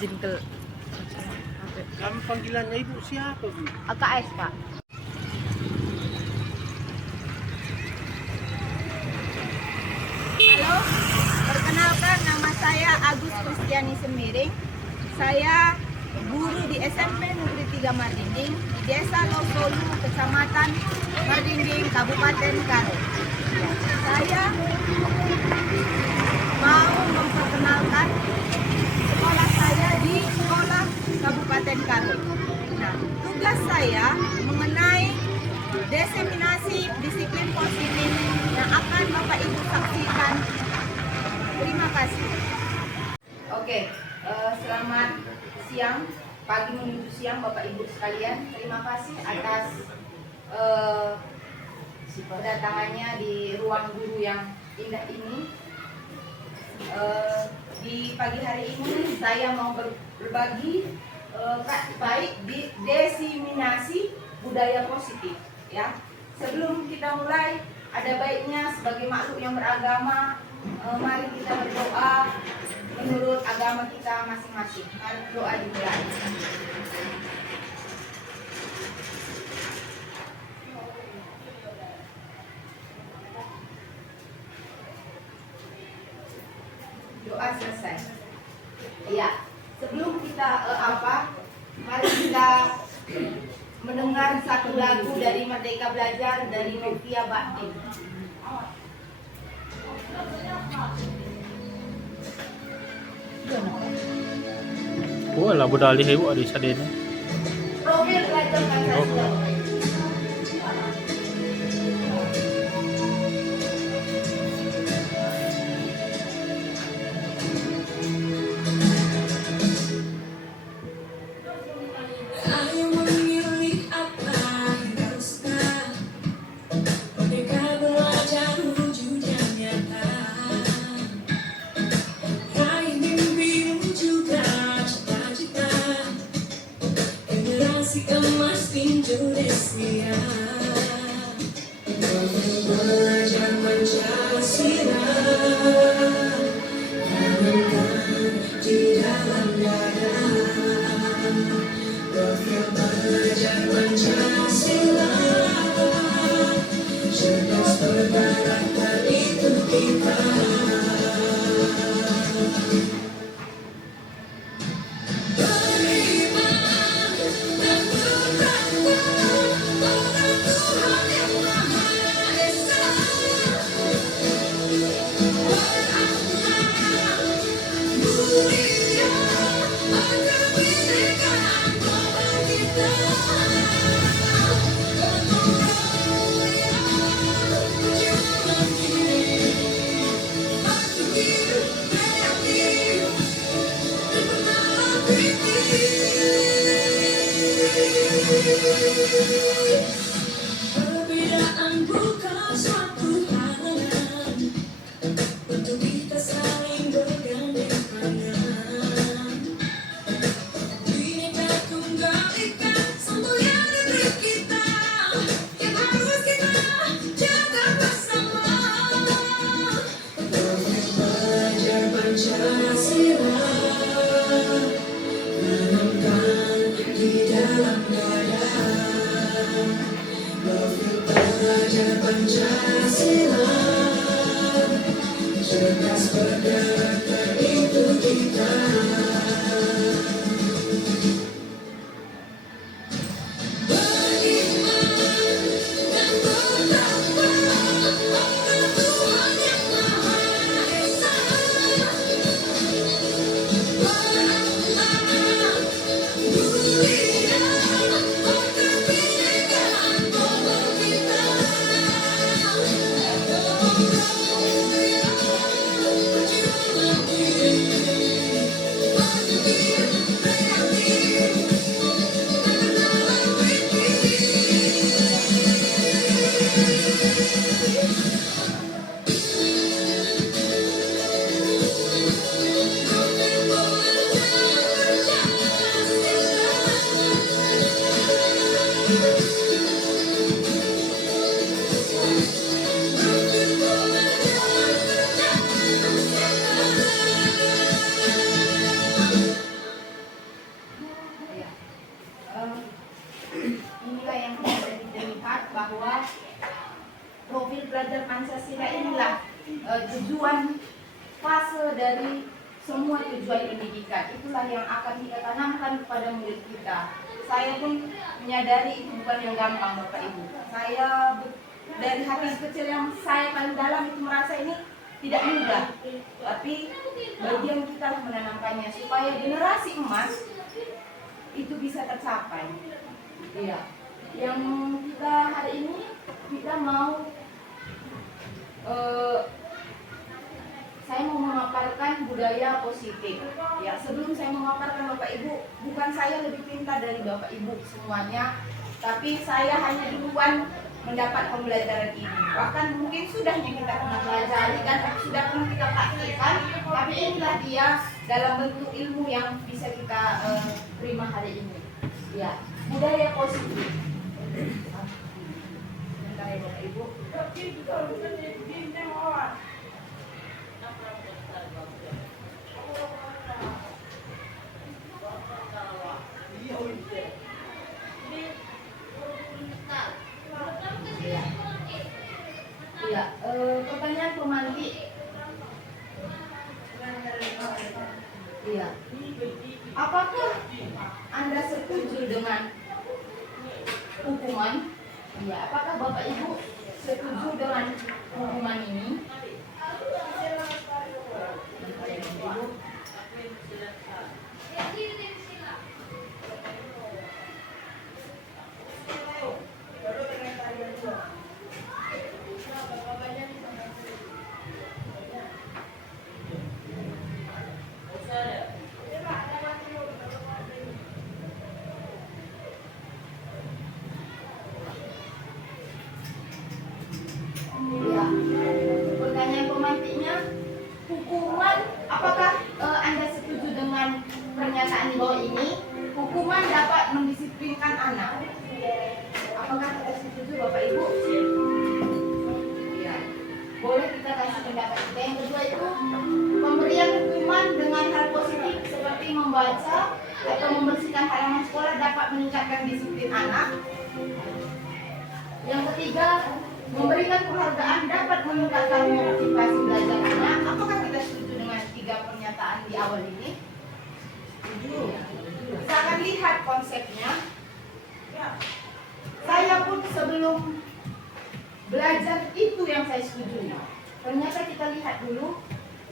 izin ke Kami panggilannya ibu siapa, Bu? AKS, Pak. Halo, perkenalkan nama saya Agus Kristiani Semiring. Saya guru di SMP Negeri 3 Mardinding di Desa Losolu, Kecamatan Mardinding, Kabupaten Karo. Saya mau memperkenalkan sekolah saya di sekolah Kabupaten Karo. Nah, tugas saya mengenai diseminasi disiplin positif yang akan Bapak Ibu saksikan. Terima kasih. Oke, selamat siang, pagi menuju siang Bapak Ibu sekalian. Terima kasih atas kedatangannya di ruang guru yang indah ini. Di pagi hari ini saya mau berbagi baik di diseminasi budaya positif, ya. Sebelum kita mulai, ada baiknya sebagai makhluk yang beragama, mari kita berdoa menurut agama kita masing-masing. Mari doa dimulai. Doa selesai. Ya, sebelum kita mari kita mendengar satu lagu dari Merdeka Belajar dari Novia Bakti. Wala budali hewa di sadena. Profil Pelajar Pancasila. Emas Indonesia, belajar Pancasila, tanamkan di dalam dada. Profil belajar Pancasila, cerdas berkarakter itu kita. Perbedaan bukan suatu halangan untuk kita saling bergandeng tangan. Bineka Tunggal Ika, semboyan negeri kita yang harus kita jaga bersama. Profil belajar Pancasila, tanamkan di dalam dada. Profil belajar Pancasila, cerdas berkarakter itu kita. Beriman dan bertakwa pada Tuhan Yang Maha Esa, berakhlak mulia, kebinekaan kita. dari semua tujuan pendidikan. Itulah yang akan kita tanamkan kepada murid kita. Saya pun menyadari itu bukan yang gampang, Bapak Ibu. Saya dari hati kecil yang saya paling dalam itu merasa ini tidak mudah. Tapi bagian kita lah menanamkannya supaya generasi emas itu bisa tercapai. Iya. Yang kita hari ini kita mau saya mau memaparkan budaya positif. Ya, sebelum saya memaparkan Bapak Ibu, bukan saya lebih pintar dari Bapak Ibu semuanya, tapi saya hanya duluan mendapat pembelajaran ini. Bahkan mungkin sudahnya kita pernah pelajari dan sudah pernah kita praktikkan, tapi inilah dia dalam bentuk ilmu yang bisa kita terima hari ini. Ya, budaya positif. Sebentar ya Bapak Ibu. Ya, pertanyaan pemantik. Iya. Apakah Anda setuju dengan hukuman? Iya. Apakah Bapak Ibu setuju dengan hukuman ini? Ya, pertanyaan pemantiknya, hukuman, apakah Anda setuju dengan pernyataan di bawah ini? Hukuman dapat mendisiplinkan anak. Apakah kita setuju Bapak Ibu? Ya, boleh kita kasih pendapat kita. Yang kedua itu pemberian hukuman dengan hal positif seperti membaca atau membersihkan halaman sekolah dapat meningkatkan disiplin anak. Yang ketiga, memberikan penghargaan dapat meningkatkan motivasi belajar anak. Apakah kita setuju dengan tiga pernyataan di awal ini? Setuju. Kita akan lihat konsepnya. Saya pun sebelum belajar itu yang saya setuju. Ternyata kita lihat dulu.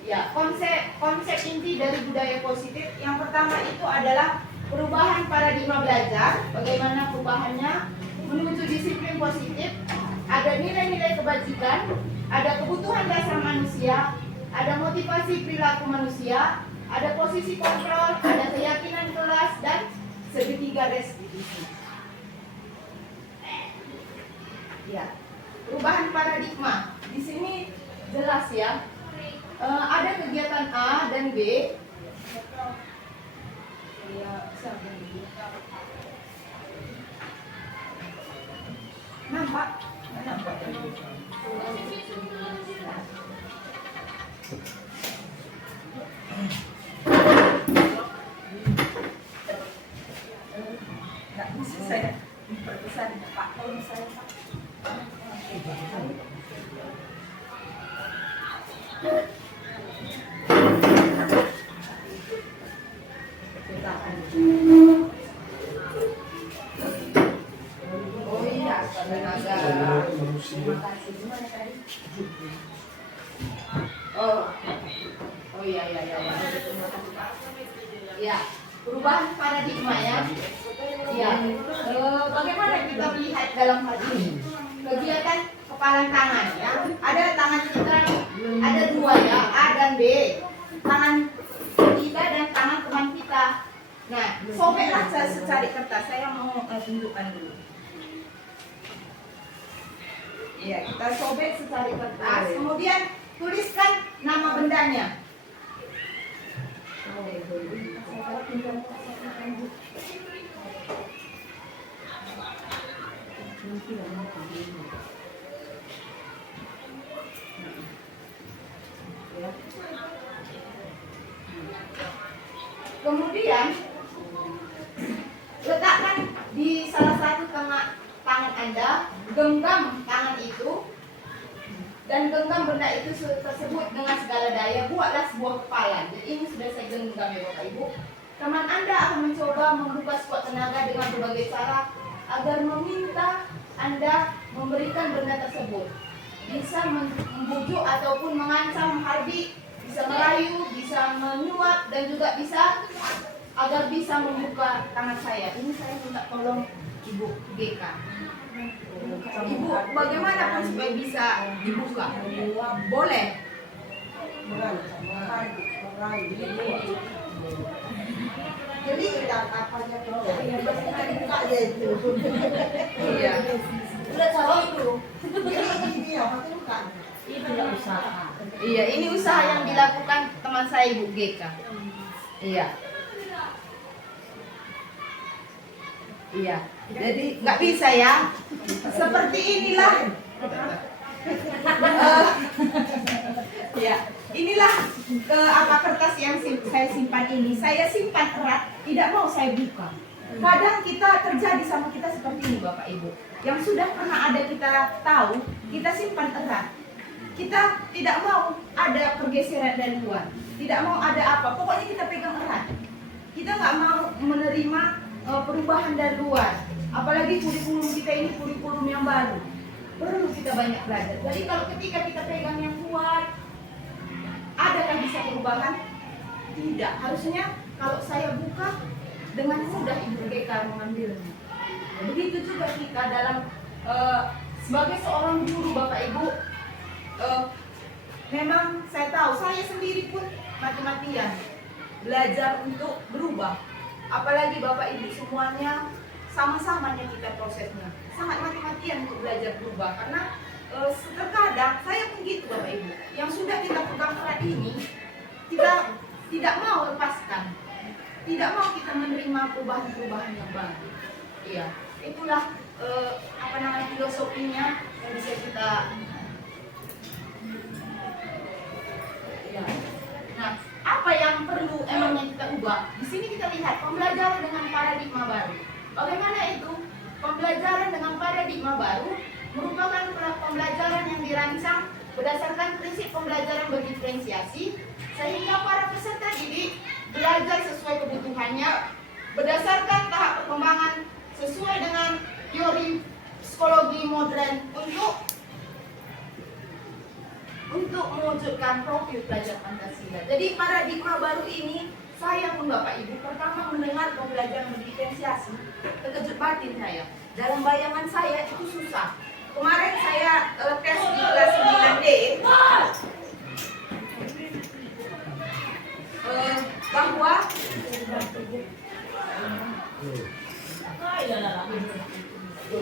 Ya, konsep inti dari budaya positif yang pertama itu adalah perubahan paradigma belajar. Bagaimana perubahannya menuju disiplin positif? Ada nilai-nilai kebajikan, ada kebutuhan dasar manusia, ada motivasi perilaku manusia, ada posisi kontrol, ada keyakinan kelas, dan segitiga restitusi. Ya, perubahan paradigma. Di sini jelas ya. Ada kegiatan A dan B. Nampak? Nampak. Nggak bisa saya berpesan Pak, kalau misalnya Pak. Oh iya, tenaga. Terima kasih. Gimana tadi? Oh iya. Ya, perubahan paradigma ya. Ya, bagaimana kita melihat dalam hal ini? Kegiatan kepalan tangan ya. Ada tangan kita, ada dua ya, A dan B. Tangan kita dan tangan teman kita. Nah, sobeklah secari kertas. Saya mau tunjukkan dulu. Ya, kita sobek secari kertas. Kemudian tuliskan nama bendanya. Kemudian letakkan di salah satu tangan Anda, genggam tangan itu, dan genggam benda itu tersebut dengan segala daya, buatlah sebuah kepala. Jadi ini sudah saya genggam ya Bapak Ibu. Teman Anda akan mencoba membuka sekuat tenaga dengan berbagai cara agar meminta Anda memberikan benda tersebut. Bisa membujuk ataupun mengancam, menghardik, bisa merayu, bisa menyuap, dan juga bisa agar bisa membuka tangan saya. Ini saya minta tolong Ibu GK. Ibu, bagaimana pun supaya bisa dibuka? Boleh? Jadi apanya dibuka aja itu. Iya. Udah tahu itu. Ini apa tuh kan? Itu usaha. Iya, ini usaha yang dilakukan teman saya Ibu GK. Iya. Iya. Jadi nggak bisa ya. Seperti inilah. Ya, inilah apa kertas yang saya simpan ini. Saya simpan erat, tidak mau saya buka. Kadang kita terjadi sama kita seperti ini Bapak Ibu. Yang sudah pernah ada kita tahu, kita simpan erat. Kita tidak mau ada pergeseran dari luar. Tidak mau ada apa, pokoknya kita pegang erat. Kita nggak mau menerima perubahan dari luar. Apalagi kurikulum kita ini kurikulum yang baru. Perlu kita banyak belajar. Jadi kalau ketika kita pegang yang kuat, adakah bisa perubahan? Tidak. Harusnya kalau saya buka dengan mudah Ibu GK mengambilnya. Begitu juga kita dalam sebagai seorang guru Bapak Ibu, memang saya tahu saya sendiri pun mati-matian belajar untuk berubah. Apalagi Bapak Ibu semuanya sama-samanya kita prosesnya sangat mati-matian untuk belajar berubah, karena terkadang saya pun gitu Bapak Ibu, yang sudah kita pegang erat ini kita tidak mau lepaskan, tidak mau kita menerima perubahan-perubahan yang baru. Iya, itulah apa namanya filosofinya yang bisa kita. Ya. Nah, apa yang perlu emangnya kita ubah? Di sini kita lihat pembelajaran dengan paradigma baru. Bagaimana itu? Pembelajaran dengan paradigma baru merupakan pembelajaran yang dirancang berdasarkan prinsip pembelajaran berdiferensiasi, sehingga para peserta didik belajar sesuai kebutuhannya berdasarkan tahap perkembangan sesuai dengan teori psikologi modern untuk mewujudkan profil pelajar Pancasila. Jadi paradigma baru ini, saya pun Bapak Ibu pertama mendengar pembelajaran berdiferensiasi, terkejut batin saya. Dalam bayangan saya itu susah. Kemarin saya tes di kelas 9D, bahwa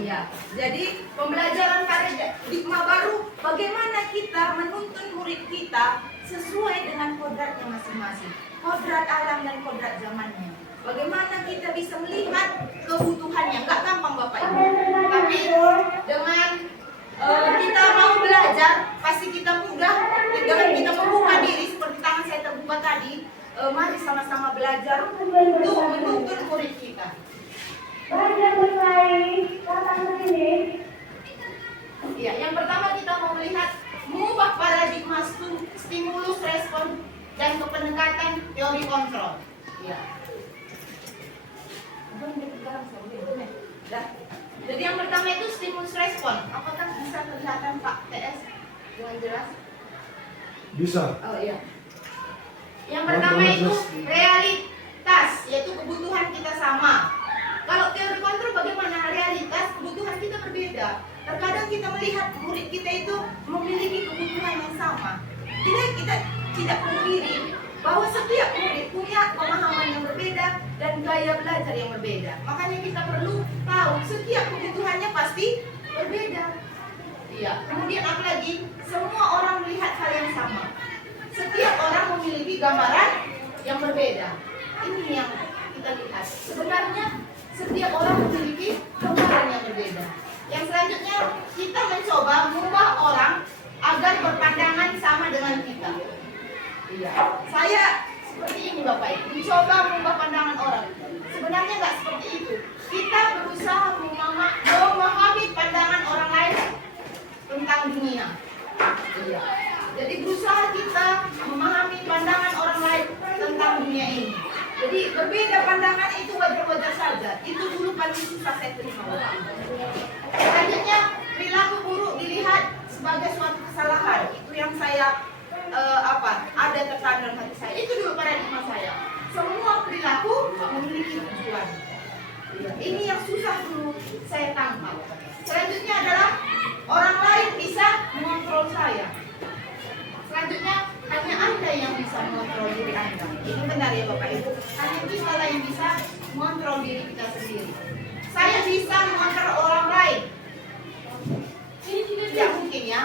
ya, jadi pembelajaran paradigma baru, bagaimana kita menuntun murid kita sesuai dengan kodratnya masing-masing, kodrat alam dan kodrat zamannya. Bagaimana kita bisa melihat kebutuhannya, nggak gampang Bapak Ibu. Tapi dengan kita mau belajar, pasti kita mudah. Dengan kita membuka diri seperti tangan saya terbuka tadi, mari sama-sama belajar untuk menuntun murid kita. Ya, yang pertama kita mau melihat mengubah paradigma stimulus respon dan pendekatan teori kontrol. Ya. Jadi yang pertama itu stimulus respon. Apakah bisa kelihatan Pak TS dengan jelas? Bisa. Oh iya. Yang pertama itu realitas, yaitu kebutuhan kita sama. Kalau teori kontrol bagaimana? Realitas kebutuhan kita berbeda. Terkadang kita melihat murid kita itu memiliki kebutuhan yang sama. Kita tidak pungkiri bahwa setiap murid punya pemahaman yang berbeda dan gaya belajar yang berbeda. Makanya kita perlu tahu setiap kebutuhannya pasti berbeda. Iya. Kemudian apalagi semua orang melihat hal yang sama. Setiap orang memiliki gambaran yang berbeda. Ini yang kita lihat. Sebenarnya setiap orang memiliki gambaran yang berbeda. Yang selanjutnya kita mencoba mengubah orang agar berpandangan sama dengan kita. Iya. Saya seperti ini Bapak Ibu, mencoba mengubah pandangan orang. Sebenarnya nggak seperti itu. Kita berusaha memahami pandangan orang lain tentang dunia. berbeda pandangan itu wajar-wajar saja. Itu dulu paling susah saya terima. Selanjutnya, perilaku buruk dilihat sebagai suatu kesalahan. Itu yang saya ada tekanan dalam hati saya. Itu dulu paradigma saya. Semua perilaku memiliki tujuan. Ini yang susah dulu saya tangkap. Selanjutnya adalah orang lain bisa mengontrol saya. Selanjutnya, hanya Anda yang bisa mengontrol diri Anda. Ini benar ya Bapak Ibu. Hanya kita lah yang bisa mengontrol diri kita sendiri. Saya bisa mengontrol orang lain. Ini tidak mungkin ya.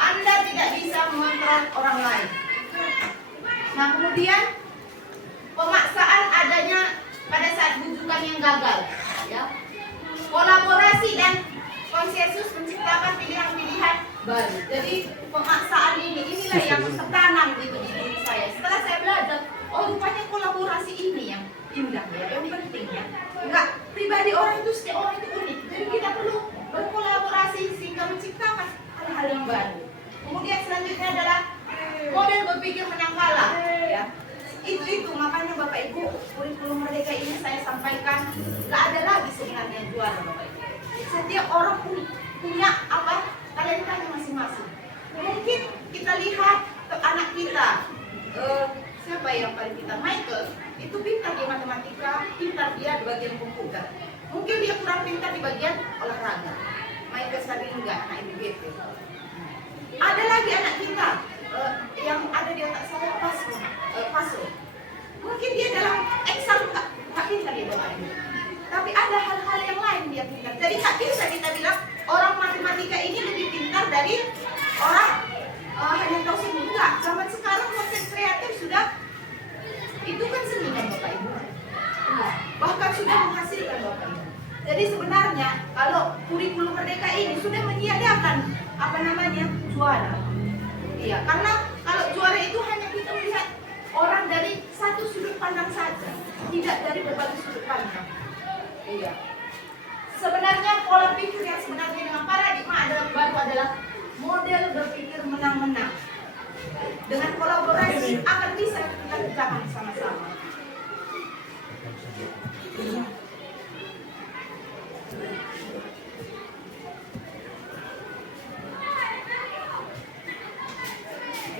Anda tidak bisa mengontrol orang lain. Nah kemudian pemaksaan adanya pada saat bujukan yang gagal. Ya. Kolaborasi dan konsensus menciptakan pilihan-pilihan baru. Jadi pemaksaan inilah yang tertanam gitu di diri saya. Setelah saya belajar, oh rupanya kolaborasi ini yang indah ya, yang penting ya. Enggak, pribadi orang itu setiap orang itu unik. Jadi kita perlu berkolaborasi sehingga menciptakan hal-hal yang baru. Kemudian selanjutnya adalah model berpikir menang kalah ya. Itu makanya Bapak Ibu, kurikulum merdeka ini saya sampaikan nggak ada lagi sebenarnya juara Bapak Ibu. Setiap orang punya talentanya masing-masing. Mungkin kita lihat ke anak kita, siapa yang paling pintar? Michael itu pintar di matematika, pintar dia di bagian komputer. Mungkin dia kurang pintar di bagian olahraga. Michael Saringa, anak IBGP. Ada lagi anak kita yang ada di otak saya Pasro. Mungkin dia dalam eksak nggak pintar dia Bapak Ibu. Tapi ada hal-hal yang lain dia pintar. Jadi nggak bisa kita bilang orang matematika ini lebih pintar dari orang hanya tahu seni. Enggak. Zaman sekarang proses kreatif sudah itu kan seni kan Bapak Ibu. Bahkan sudah menghasilkan Bapak Ibu. Jadi sebenarnya kalau kurikulum merdeka ini sudah menyediakan juara. Iya, karena kalau juara itu hanya kita melihat orang dari satu sudut pandang saja, tidak dari berbagai sudut pandang. Iya. Sebenarnya pola pikir yang sebenarnya dengan paradigma adalah model berpikir menang-menang. Dengan kolaborasi akan bisa kita kerjakan sama-sama.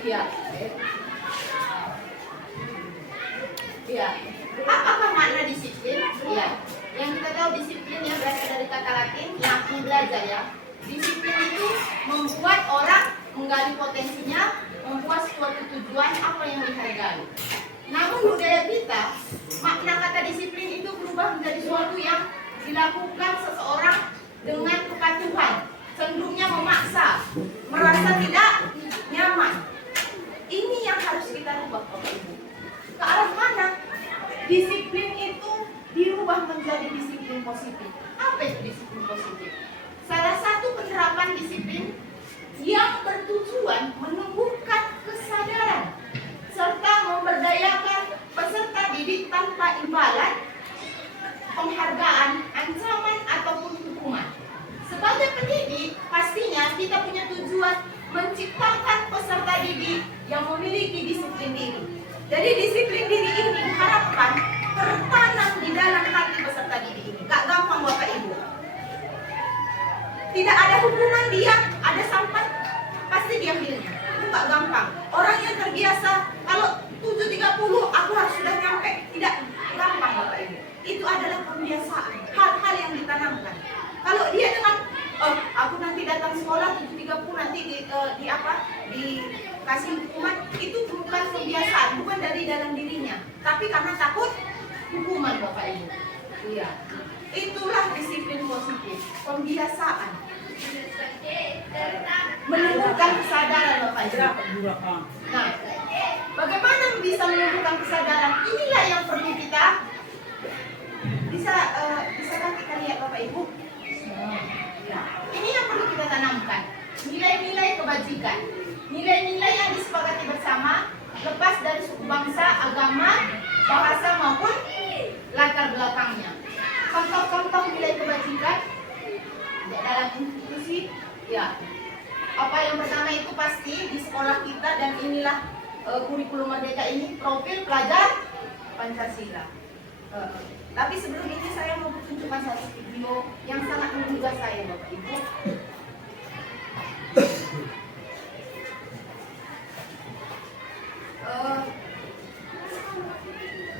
Iya. Iya. Apa makna disiplin? Iya. Yang kita tahu disiplin yang berasal dari kata Latin yang belajar ya. Disiplin itu membuat orang menggali potensinya, membuat suatu tujuan apa yang dihargai. Namun budaya kita, makna kata disiplin itu berubah menjadi suatu yang dilakukan seseorang dengan kepatuhan, cenderungnya memaksa, merasa tidak nyaman. Ini yang harus kita rubah Bapak Ibu. Ke arah mana? Disiplin itu dirubah menjadi disiplin positif. Apa itu disiplin positif? Salah satu penerapan disiplin yang bertujuan menumbuhkan kesadaran serta memberdayakan peserta didik tanpa imbalan, penghargaan, ancaman ataupun hukuman. Sebagai pendidik, pastinya kita punya tujuan menciptakan peserta didik yang memiliki disiplin diri. Jadi disiplin diri ini diharapkan tertanam di dalam hati peserta didik ini. Gak gampang Bapak Ibu. Tidak ada hukuman dia, ada sampai pasti dia pilihnya. Itu gak gampang. Orang yang terbiasa kalau 7.30 aku harus sudah nyampe, tidak gampang Bapak Ibu. Itu adalah kebiasaan, hal-hal yang ditanamkan. Kalau dia dengan aku nanti datang sekolah 7.30 nanti dikasih hukuman, itu bukan kebiasaan, bukan dari dalam dirinya, tapi karena takut hukuman Bapak Ibu. Iya. Itulah disiplin positif, pembiasaan. Menumbuhkan kesadaran Bapak Ibu. Nah, bagaimana bisa menumbuhkan kesadaran? Inilah yang perlu kita bisakah kita lihat Bapak Ibu? Nah, ini yang perlu kita tanamkan. Nilai-nilai kebajikan, nilai-nilai yang disepakati bersama, lepas dari suku bangsa, agama, bahasa maupun latar belakangnya. Contoh-contoh nilai kebajikan dalam institusi, ya. Apa yang pertama itu pasti di sekolah kita, dan inilah kurikulum merdeka ini, profil pelajar Pancasila. Tapi sebelum ini saya mau tunjukkan satu video yang sangat menggugah saya, Bapak Ibu.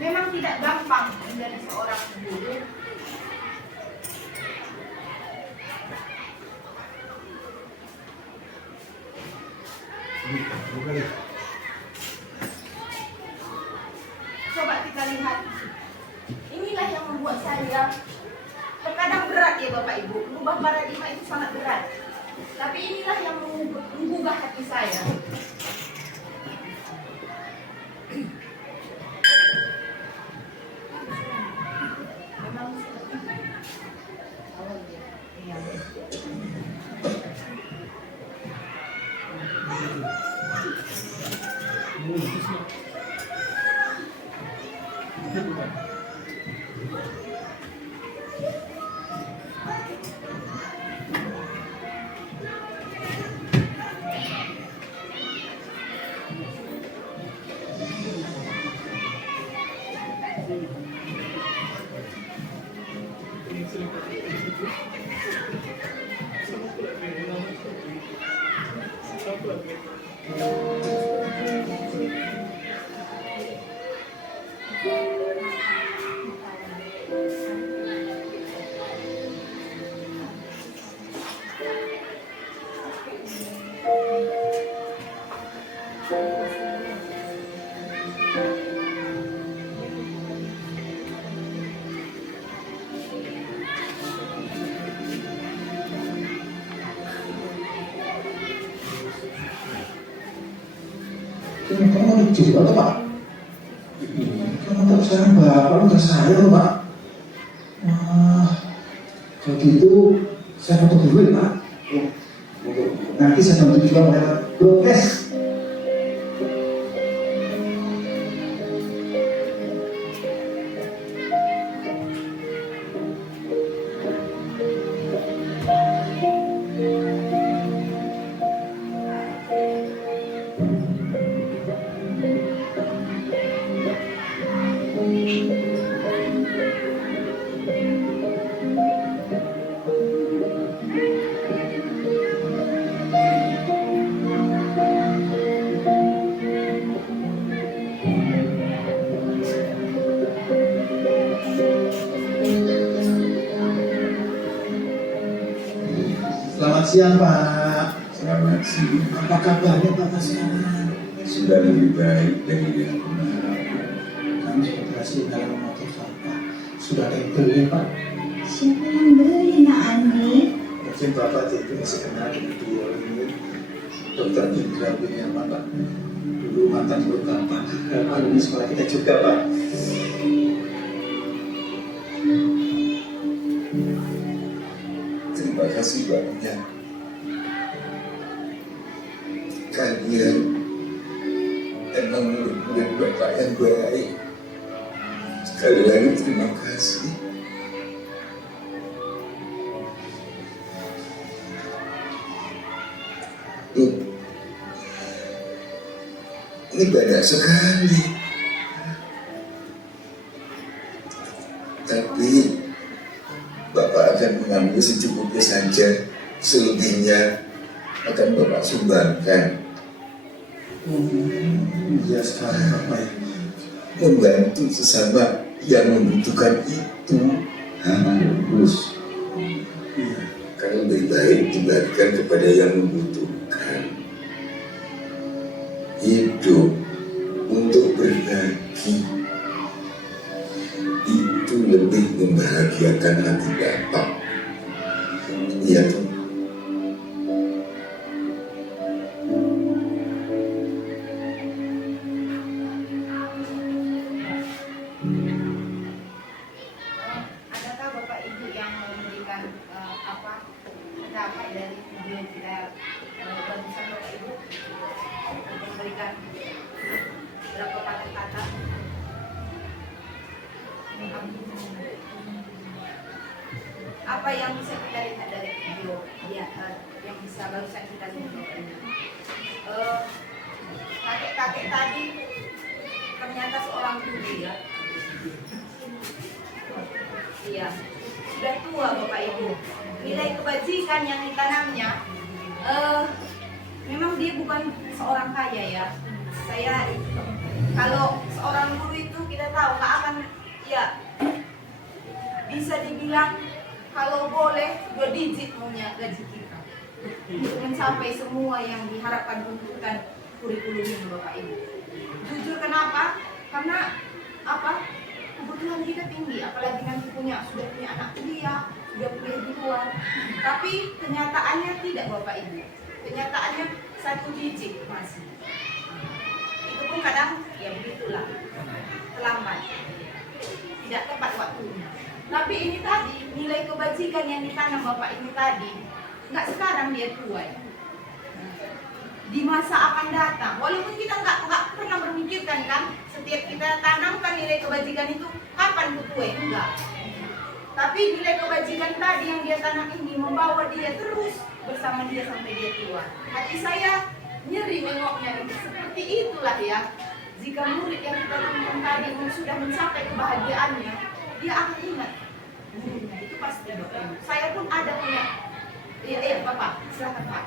Memang tidak gampang menjadi seorang guru. Coba kita lihat. Inilah yang membuat saya terkadang berat ya Bapak Ibu. Merubah paradigma itu sangat berat. Tapi inilah yang menggugah hati saya. Memang iya. Kamu lucu banget Pak. Kamu tak sekarang bapak udah saya loh Pak. Wah, kalau gitu saya foto dulu ya Pak. Nanti saya bantu juga melewat progres. Selamat siang Pak. Selamat siang. Apa kabarnya Bapak sekarang? Sudah lebih baik dari yang kemarin. Kami sudah berhasil dalam motor Pak. Sudah ada yang beli Pak. Siapa yang beli Nak Andi? Mungkin Bapak itu masih kenal dengan beliau ini. Dokter Indra Biniaman Pak. Dulu mantan guru Bapak. Alumni sekolah kita juga Pak. Terima kasih banyak. Kalian emang murid-murid Bapak yang baik. Sekali lagi terima kasih. Ini banyak sekali. Tapi Bapak akan mengambil secukupnya saja, selebihnya akan Bapak sumbangkan. Iya sekali Bapak ya. Membantu sesama yang membutuhkan itu harus. Iya. Kalau lebih baik dibagikan kepada yang membutuhkan. Hidup untuk berbagi itu lebih membahagiakan hati Bapak. Iya tuh. Adakah Bapak Ibu yang memberikan pendapat dari video kita barusan Bapak Ibu untuk memberikan berapa patah kata? Apa yang bisa kita lihat dari video ya, yang bisa barusan kita lihat? Kakek-kakek tadi ternyata seorang guru ya. Iya, sudah tua Bapak Ibu. Nilai kebajikan yang ditanamnya, memang dia bukan seorang kaya ya. Saya kalau seorang guru itu kita tahu nggak akan ya bisa dibilang kalau boleh 2 digit maunya gaji kita untuk mencapai semua yang diharapkan tuntutan kurikulum ini Bapak Ibu. Jujur kenapa? Karena apa? Kebutuhan kita tinggi, apalagi nanti sudah punya anak kuliah, sudah kuliah di luar. Tapi kenyataannya tidak Bapak Ibu. Kenyataannya 1 digit masih. Itu pun kadang ya begitulah, terlambat, tidak tepat waktunya. Tapi ini tadi nilai kebajikan yang ditanam Bapak ini tadi, nggak sekarang dia tua ya. Di masa akan datang, walaupun kita nggak pernah memikirkan kan, setiap kita tanamkan nilai kebajikan itu kapan tua enggak. Tapi nilai kebajikan tadi yang dia tanam ini membawa dia terus bersama dia sampai dia tua. Hati saya nyeri nengoknya, seperti itulah ya. Jika murid yang kita tuntun tadi sudah mencapai kebahagiaannya, dia akan ingat gurunya, itu pasti Bapak Ibu. Saya pun ada punya. Iya Bapak, silakan Pak.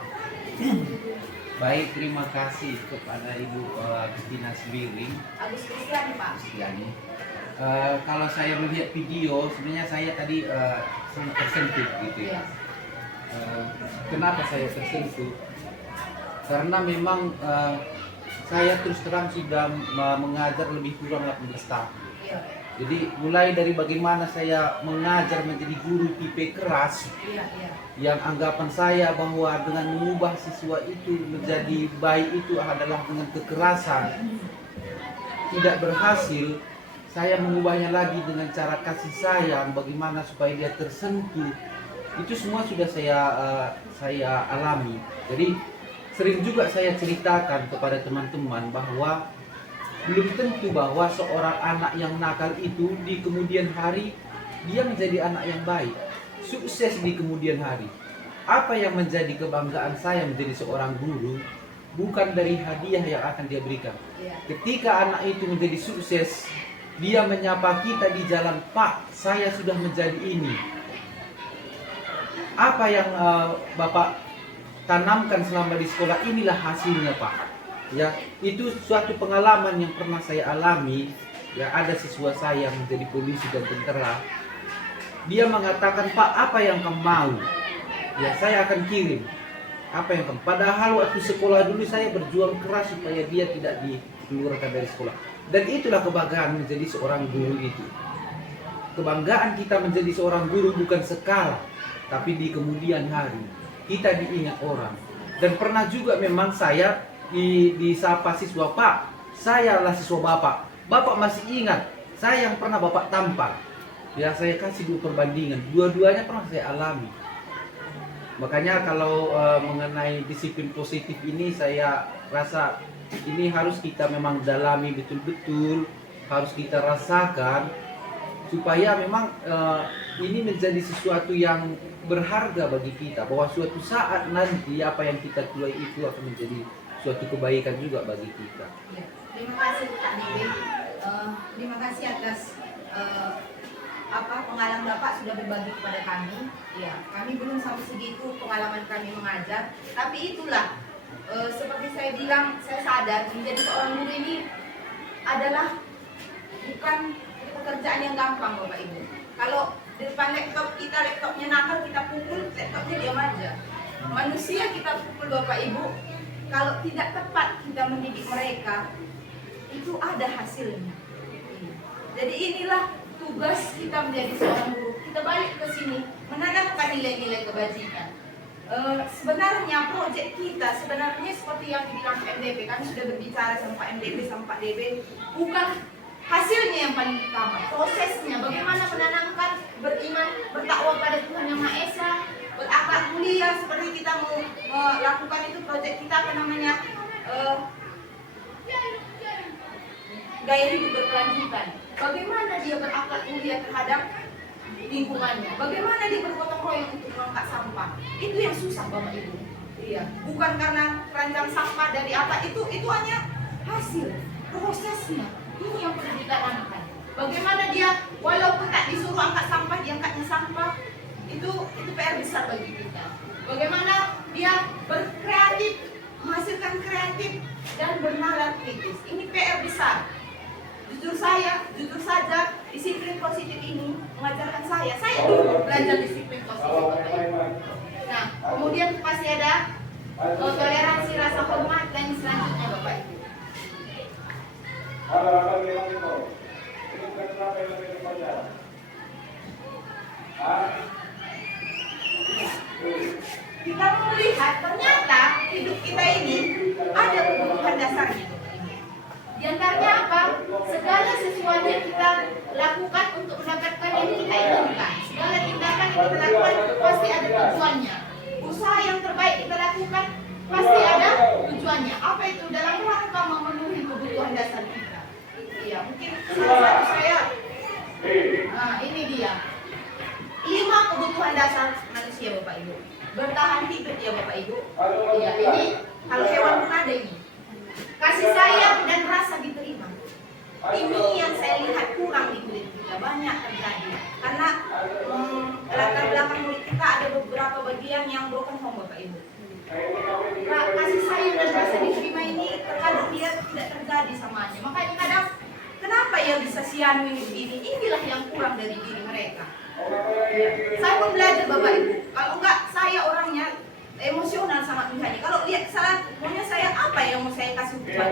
Baik, terima kasih kepada Ibu Christina Sembiring. Agus Kristiani Pak. Kristiani. Kalau saya melihat video, sebenarnya saya tadi sangat tersentuh gitu ya. Kenapa saya tersentuh? Karena memang saya terus terang sudah mengajar lebih kurang 18 tahun. Iya. Jadi mulai dari bagaimana saya mengajar menjadi guru tipe keras, Iya. yang anggapan saya bahwa dengan mengubah siswa itu menjadi baik itu adalah dengan kekerasan, tidak berhasil. Saya mengubahnya lagi dengan cara kasih sayang, bagaimana supaya dia tersentuh. Itu semua sudah saya alami. Jadi sering juga saya ceritakan kepada teman-teman bahwa belum tentu bahwa seorang anak yang nakal itu di kemudian hari dia menjadi anak yang baik, sukses di kemudian hari. Apa yang menjadi kebanggaan saya menjadi seorang guru bukan dari hadiah yang akan dia berikan. Ketika anak itu menjadi sukses, dia menyapa kita di jalan, "Pak, saya sudah menjadi ini." Apa yang Bapak tanamkan selama di sekolah, inilah hasilnya Pak. Ya, itu suatu pengalaman yang pernah saya alami. Ya, ada siswa saya yang menjadi polisi dan tentara. Dia mengatakan, "Pak, apa yang kamu mau? Ya, saya akan kirim." Apa yang kamu? Padahal waktu sekolah dulu saya berjuang keras supaya dia tidak dikeluarkan dari sekolah. Dan itulah kebanggaan menjadi seorang guru itu. Kebanggaan kita menjadi seorang guru bukan sekarang, tapi di kemudian hari kita diingat orang. Dan pernah juga memang saya disapa siswa, "Pak, saya adalah siswa Bapak. Bapak masih ingat saya yang pernah Bapak tampar." Ya, saya kasih 2 perbandingan. Dua-duanya pernah saya alami. Makanya kalau mengenai disiplin positif ini, saya rasa ini harus kita memang dalami betul-betul, harus kita rasakan supaya memang ini menjadi sesuatu yang berharga bagi kita, bahwa suatu saat nanti apa yang kita tuai itu akan menjadi suatu kebaikan juga bagi kita. Ya, terima kasih Kak Dewi. Terima kasih atas pengalaman Bapak sudah berbagi kepada kami. Ya, kami belum sampai segitu pengalaman kami mengajar, tapi itulah seperti saya bilang, saya sadar menjadi seorang guru ini adalah bukan pekerjaan yang gampang Bapak Ibu. Kalau di depan laptop kita, laptopnya nakal, kita pukul, laptopnya diam aja. Manusia kita pukul Bapak Ibu, kalau tidak tepat kita mendidik mereka, itu ada hasilnya. Jadi inilah tugas kita menjadi seorang guru. Kita balik ke sini, menanamkan nilai-nilai kebajikan. Sebenarnya proyek kita sebenarnya seperti yang dibilang Pak MDP, kami sudah berbicara sama Pak MDP sama Pak DB, bukan hasilnya yang paling utama, prosesnya bagaimana menanamkan beriman, bertakwa pada Tuhan Yang Maha Esa, berakhlak mulia. Seperti kita mau melakukan itu proyek kita gaya hidup berkelanjutan. Bagaimana dia berakhlak mulia terhadap lingkungannya, bagaimana dia bergotong royong untuk mengangkat sampah. Itu yang susah Bapak Ibu. Iya, bukan karena keranjang sampah dari apa, itu hanya hasil prosesnya. Ini yang perlu ditanamkan. Bagaimana dia walaupun tak disuruh angkat sampah, dia angkat sampah itu PR besar bagi kita. Bagaimana dia berkreatif, menghasilkan kreatif dan bernalar kritis. Ini PR besar. Jujur saja disiplin positif ini mengajarkan saya dulu belajar disiplin positif Bapak Ibu. Nah, kemudian pasti ada toleransi, rasa hormat dan selanjutnya Bapak Ibu. Kita melihat ternyata hidup kita ini ada kebutuhan dasarnya. Di antaranya apa? Segala sesuatu yang kita lakukan untuk mendapatkan yang kita inginkan. Segala tindakan yang kita lakukan pasti ada tujuannya. Usaha yang terbaik kita lakukan pasti ada tujuannya. Apa itu? Dalam rangka memenuhi kebutuhan dasar kita. Iya, mungkin salah satu saya. Nah, ini dia. 5 kebutuhan dasar manusia Bapak Ibu. Bertahan hidup ya Bapak Ibu. Iya, ini kalau hewan pun ada ini. Kasih sayang dan rasa diterima. Ini yang saya lihat kurang di kulit kita, banyak terjadi. Karena latar belakang kulit kita ada beberapa bagian yang broken home Bapak Ibu. Kasih sayang dan rasa diterima ini terkadang dia tidak terjadi samanya. Makanya kadang kenapa ya bisa sianu ini begini? Inilah yang kurang dari diri mereka. Saya pun belajar Bapak Ibu. Kalau enggak saya orangnya emosional sama Tuhan. Kalau lihat kesalahan, maunya saya apa yang mau saya kasih hukuman?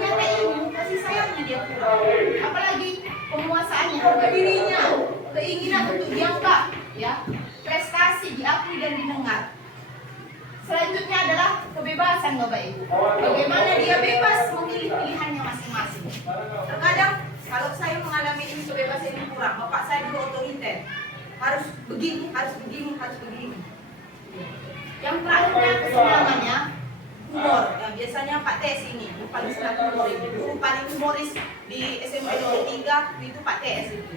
Ternyata ini kasih sayangnya dia kurang. Apalagi penguasaannya, harga dirinya, keinginan untuk dianggap, ya, prestasi diakui dan didengar. Selanjutnya adalah kebebasan Bapak Ibu. Bagaimana dia bebas memilih pilihannya masing-masing. Terkadang kalau saya mengalami ini kebebasan ini kurang. Bapak saya dulu otoriter. Harus begini, harus begini, harus begini. Yang terakhirnya kesenangannya humor. Yang biasanya Pak Tes ini yang paling senang humor itu. Guru paling humoris di SMP 23 itu Pak Tes itu.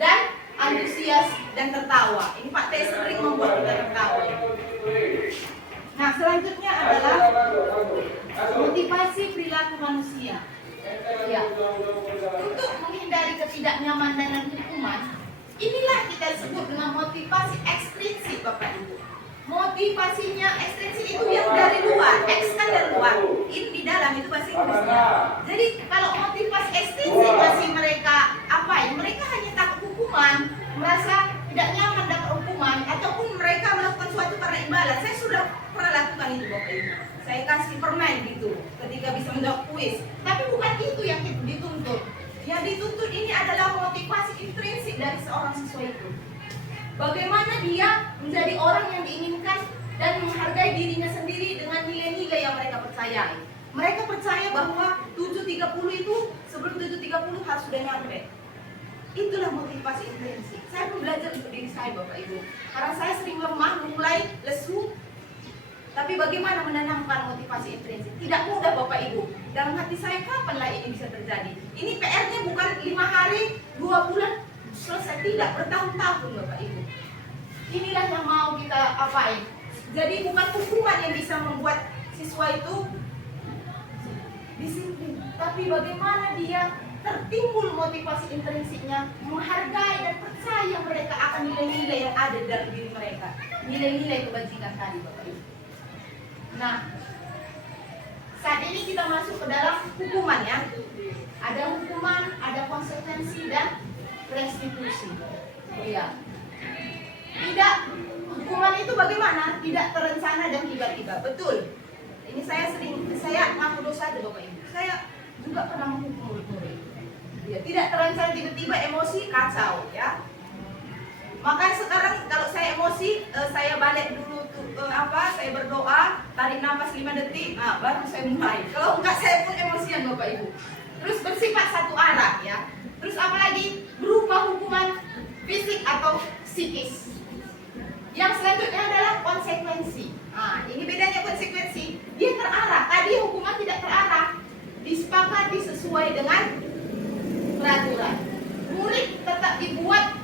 Dan antusias dan tertawa. Ini Pak Tes sering membuat kita tertawa. Nah, selanjutnya adalah motivasi perilaku manusia. Ya. Untuk menghindari ketidaknyamanan dan hukuman, inilah kita sebut dengan motivasi ekstrinsik Bapak Ibu. Motivasinya ekstrinsik itu yang dari luar, eks kan dari luar, ini di dalam itu bahasa Inggrisnya. Jadi kalau motivasi ekstrinsik masih mereka apa ya? Mereka hanya takut hukuman, merasa tidak nyaman dapat hukuman, ataupun mereka melakukan suatu karena imbalan. Saya sudah pernah lakukan itu Bapak Ibu. Saya kasih permen gitu ketika bisa menjawab kuis. Tapi bukan itu yang dituntut. Yang dituntut ini adalah motivasi intrinsik dari seorang siswa itu. Bagaimana dia menjadi orang yang diinginkan dan menghargai dirinya sendiri dengan nilai-nilai yang mereka percayai. Mereka percaya bahwa 7.30 itu sebelum 7.30 harus sudah nyampe. Itulah motivasi intrinsik. Saya pun belajar untuk diri saya Bapak Ibu. Karena saya sering lemah, mulai lesu. Tapi bagaimana menanamkan motivasi intrinsik? Tidak mudah Bapak Ibu. Dalam hati saya kapanlah ini bisa terjadi? Ini PR-nya bukan 5 hari, 2 bulan, selesai. Tidak, bertahun-tahun Bapak Ibu. Inilah yang mau kita apain. Jadi bukan hukuman yang bisa membuat siswa itu disiplin. Tapi bagaimana dia tertimbul motivasi intrinsiknya, menghargai dan percaya mereka akan nilai-nilai yang ada dalam diri mereka. Nilai-nilai kebajikan tadi Bapak Ibu. Nah, saat ini kita masuk ke dalam hukuman ya. Ada hukuman, ada konsekuensi dan restitusi. Iya. Tidak, hukuman itu bagaimana? Tidak terencana dan tiba-tiba. Betul. Ini saya ngaku dosa ada Bapak Ibu. Saya juga pernah menghukum murid-murid. Ya, tidak terencana tiba-tiba, emosi kacau ya. Maka sekarang kalau saya emosi, saya balik dulu saya berdoa, tarik nafas 5 detik, baru saya mulai. Kalau enggak saya pun emosian Bapak Ibu. Terus bersifat satu arah ya. Terus apalagi berupa hukuman fisik atau psikis. Yang selanjutnya adalah konsekuensi. Nah, ini bedanya konsekuensi. Dia terarah. Tadi hukuman tidak terarah. Disepakati sesuai dengan peraturan. Murid tetap dibuat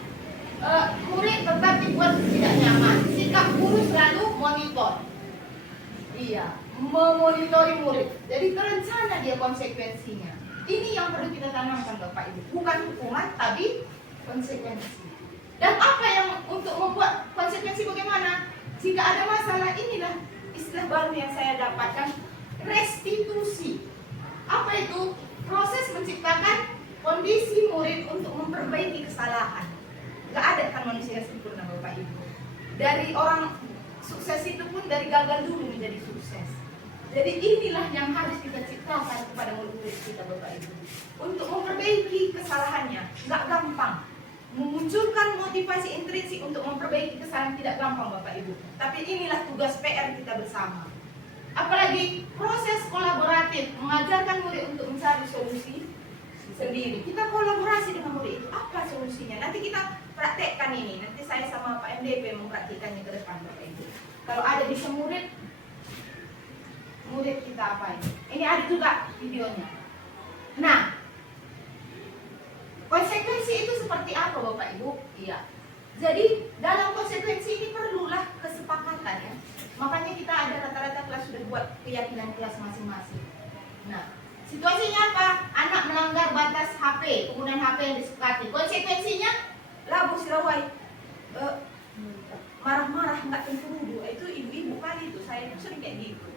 tidak nyaman. Sikap guru selalu monitor. Iya, memonitori murid. Jadi terencana dia konsekuensinya. Ini yang perlu kita tanamkan Bapak Ibu. Bukan hukuman, tapi konsekuensi. Dan apa yang untuk membuat konsekuensi bagaimana? Jika ada masalah, inilah istilah baru yang saya dapatkan, restitusi. Apa itu? Proses menciptakan kondisi murid untuk memperbaiki kesalahan. Gak ada kan manusia sempurna Bapak Ibu. Dari orang sukses itu pun dari gagal dulu menjadi sukses. Jadi inilah yang harus kita ciptakan kepada murid-murid kita Bapak Ibu. Untuk memperbaiki kesalahannya, gak gampang. Memunculkan motivasi intrinsik untuk memperbaiki kesalahan tidak gampang Bapak Ibu. Tapi inilah tugas PR kita bersama. Apalagi proses kolaboratif, mengajarkan murid untuk mencari solusi sendiri. Kita kolaborasi dengan murid itu, apa solusinya? Nanti kita praktekkan ini. Nanti saya sama Pak MDP mempraktikkannya ke depan Bapak Ibu. Kalau ada bisa murid kita apa ini? Ini ada juga videonya. Nah, konsekuensi itu seperti apa Bapak Ibu? Iya. Jadi dalam konsekuensi ini perlulah kesepakatan ya. Makanya kita ada rata-rata kelas sudah buat keyakinan kelas masing-masing. Nah, situasinya apa? Anak melanggar batas HP, penggunaan HP yang disepakati. Konsekuensinya labu sirawai. Marah-marah nggak tentu dulu. Itu ibu-ibu kali itu. Saya itu sering kayak gitu.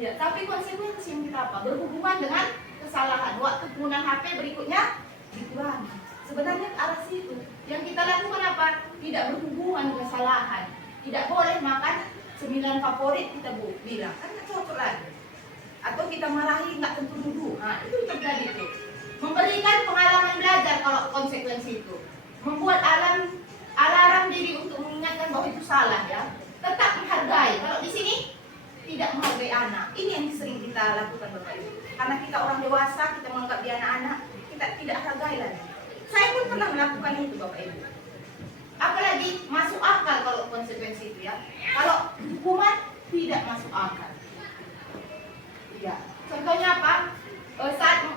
Ya, tapi konsekuensi yang kita apa? Berhubungan dengan kesalahan. Waktu penggunaan HP berikutnya dikurangi. Sebenarnya ke arah situ. Yang kita lakukan apa? Tidak berhubungan dengan kesalahan. Tidak boleh makan cemilan favorit kita bilang kan nggak cocok lagi. Atau kita marahi nggak tentu duduk. Nah itu terjadi itu. Memberikan pengalaman belajar kalau konsekuensi itu. Membuat alarm diri untuk mengingatkan bahwa itu salah ya. Tetap menghargai. Kalau di sini tidak menghargai anak. Ini yang sering kita lakukan Bapak Ibu. Karena kita orang dewasa, kita menganggap dia anak-anak, kita tidak hargai lagi. Saya pun pernah melakukan itu Bapak Ibu. Apalagi masuk akal kalau konsekuensi itu ya. Kalau hukuman tidak masuk akal. Ya. Contohnya apa? Saat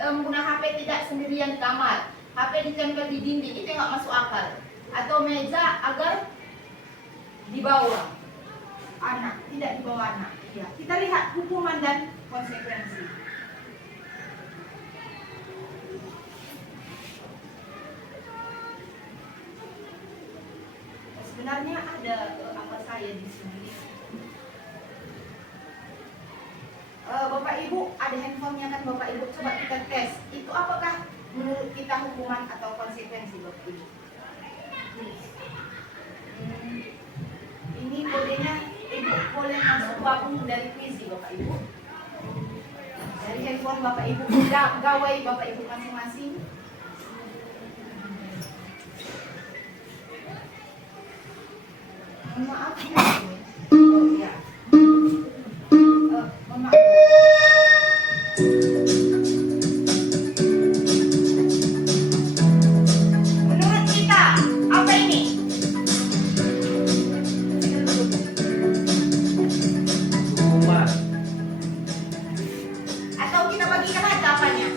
menggunakan HP tidak sendirian di kamar, HP ditempel di dinding, itu nggak masuk akal. Atau meja agar di bawah anak, tidak di bawah anak. Ya. Kita lihat hukuman dan konsekuensi. Sebenarnya ada apa saya di sini. Bapak Ibu ada handphonenya kan Bapak Ibu, coba kita tes. Itu apakah menurut kita hukuman atau konsekuensi Bapak Ibu? Ini kodenya Ibu boleh masuk gabung dari kuis Bapak Ibu. Dari handphone Bapak Ibu, gawai Bapak Ibu masing-masing. Maaf ya. Oh iya. Maaf. Menurut kita apa ini? Hukuman. Atau kita bagikan aja apanya?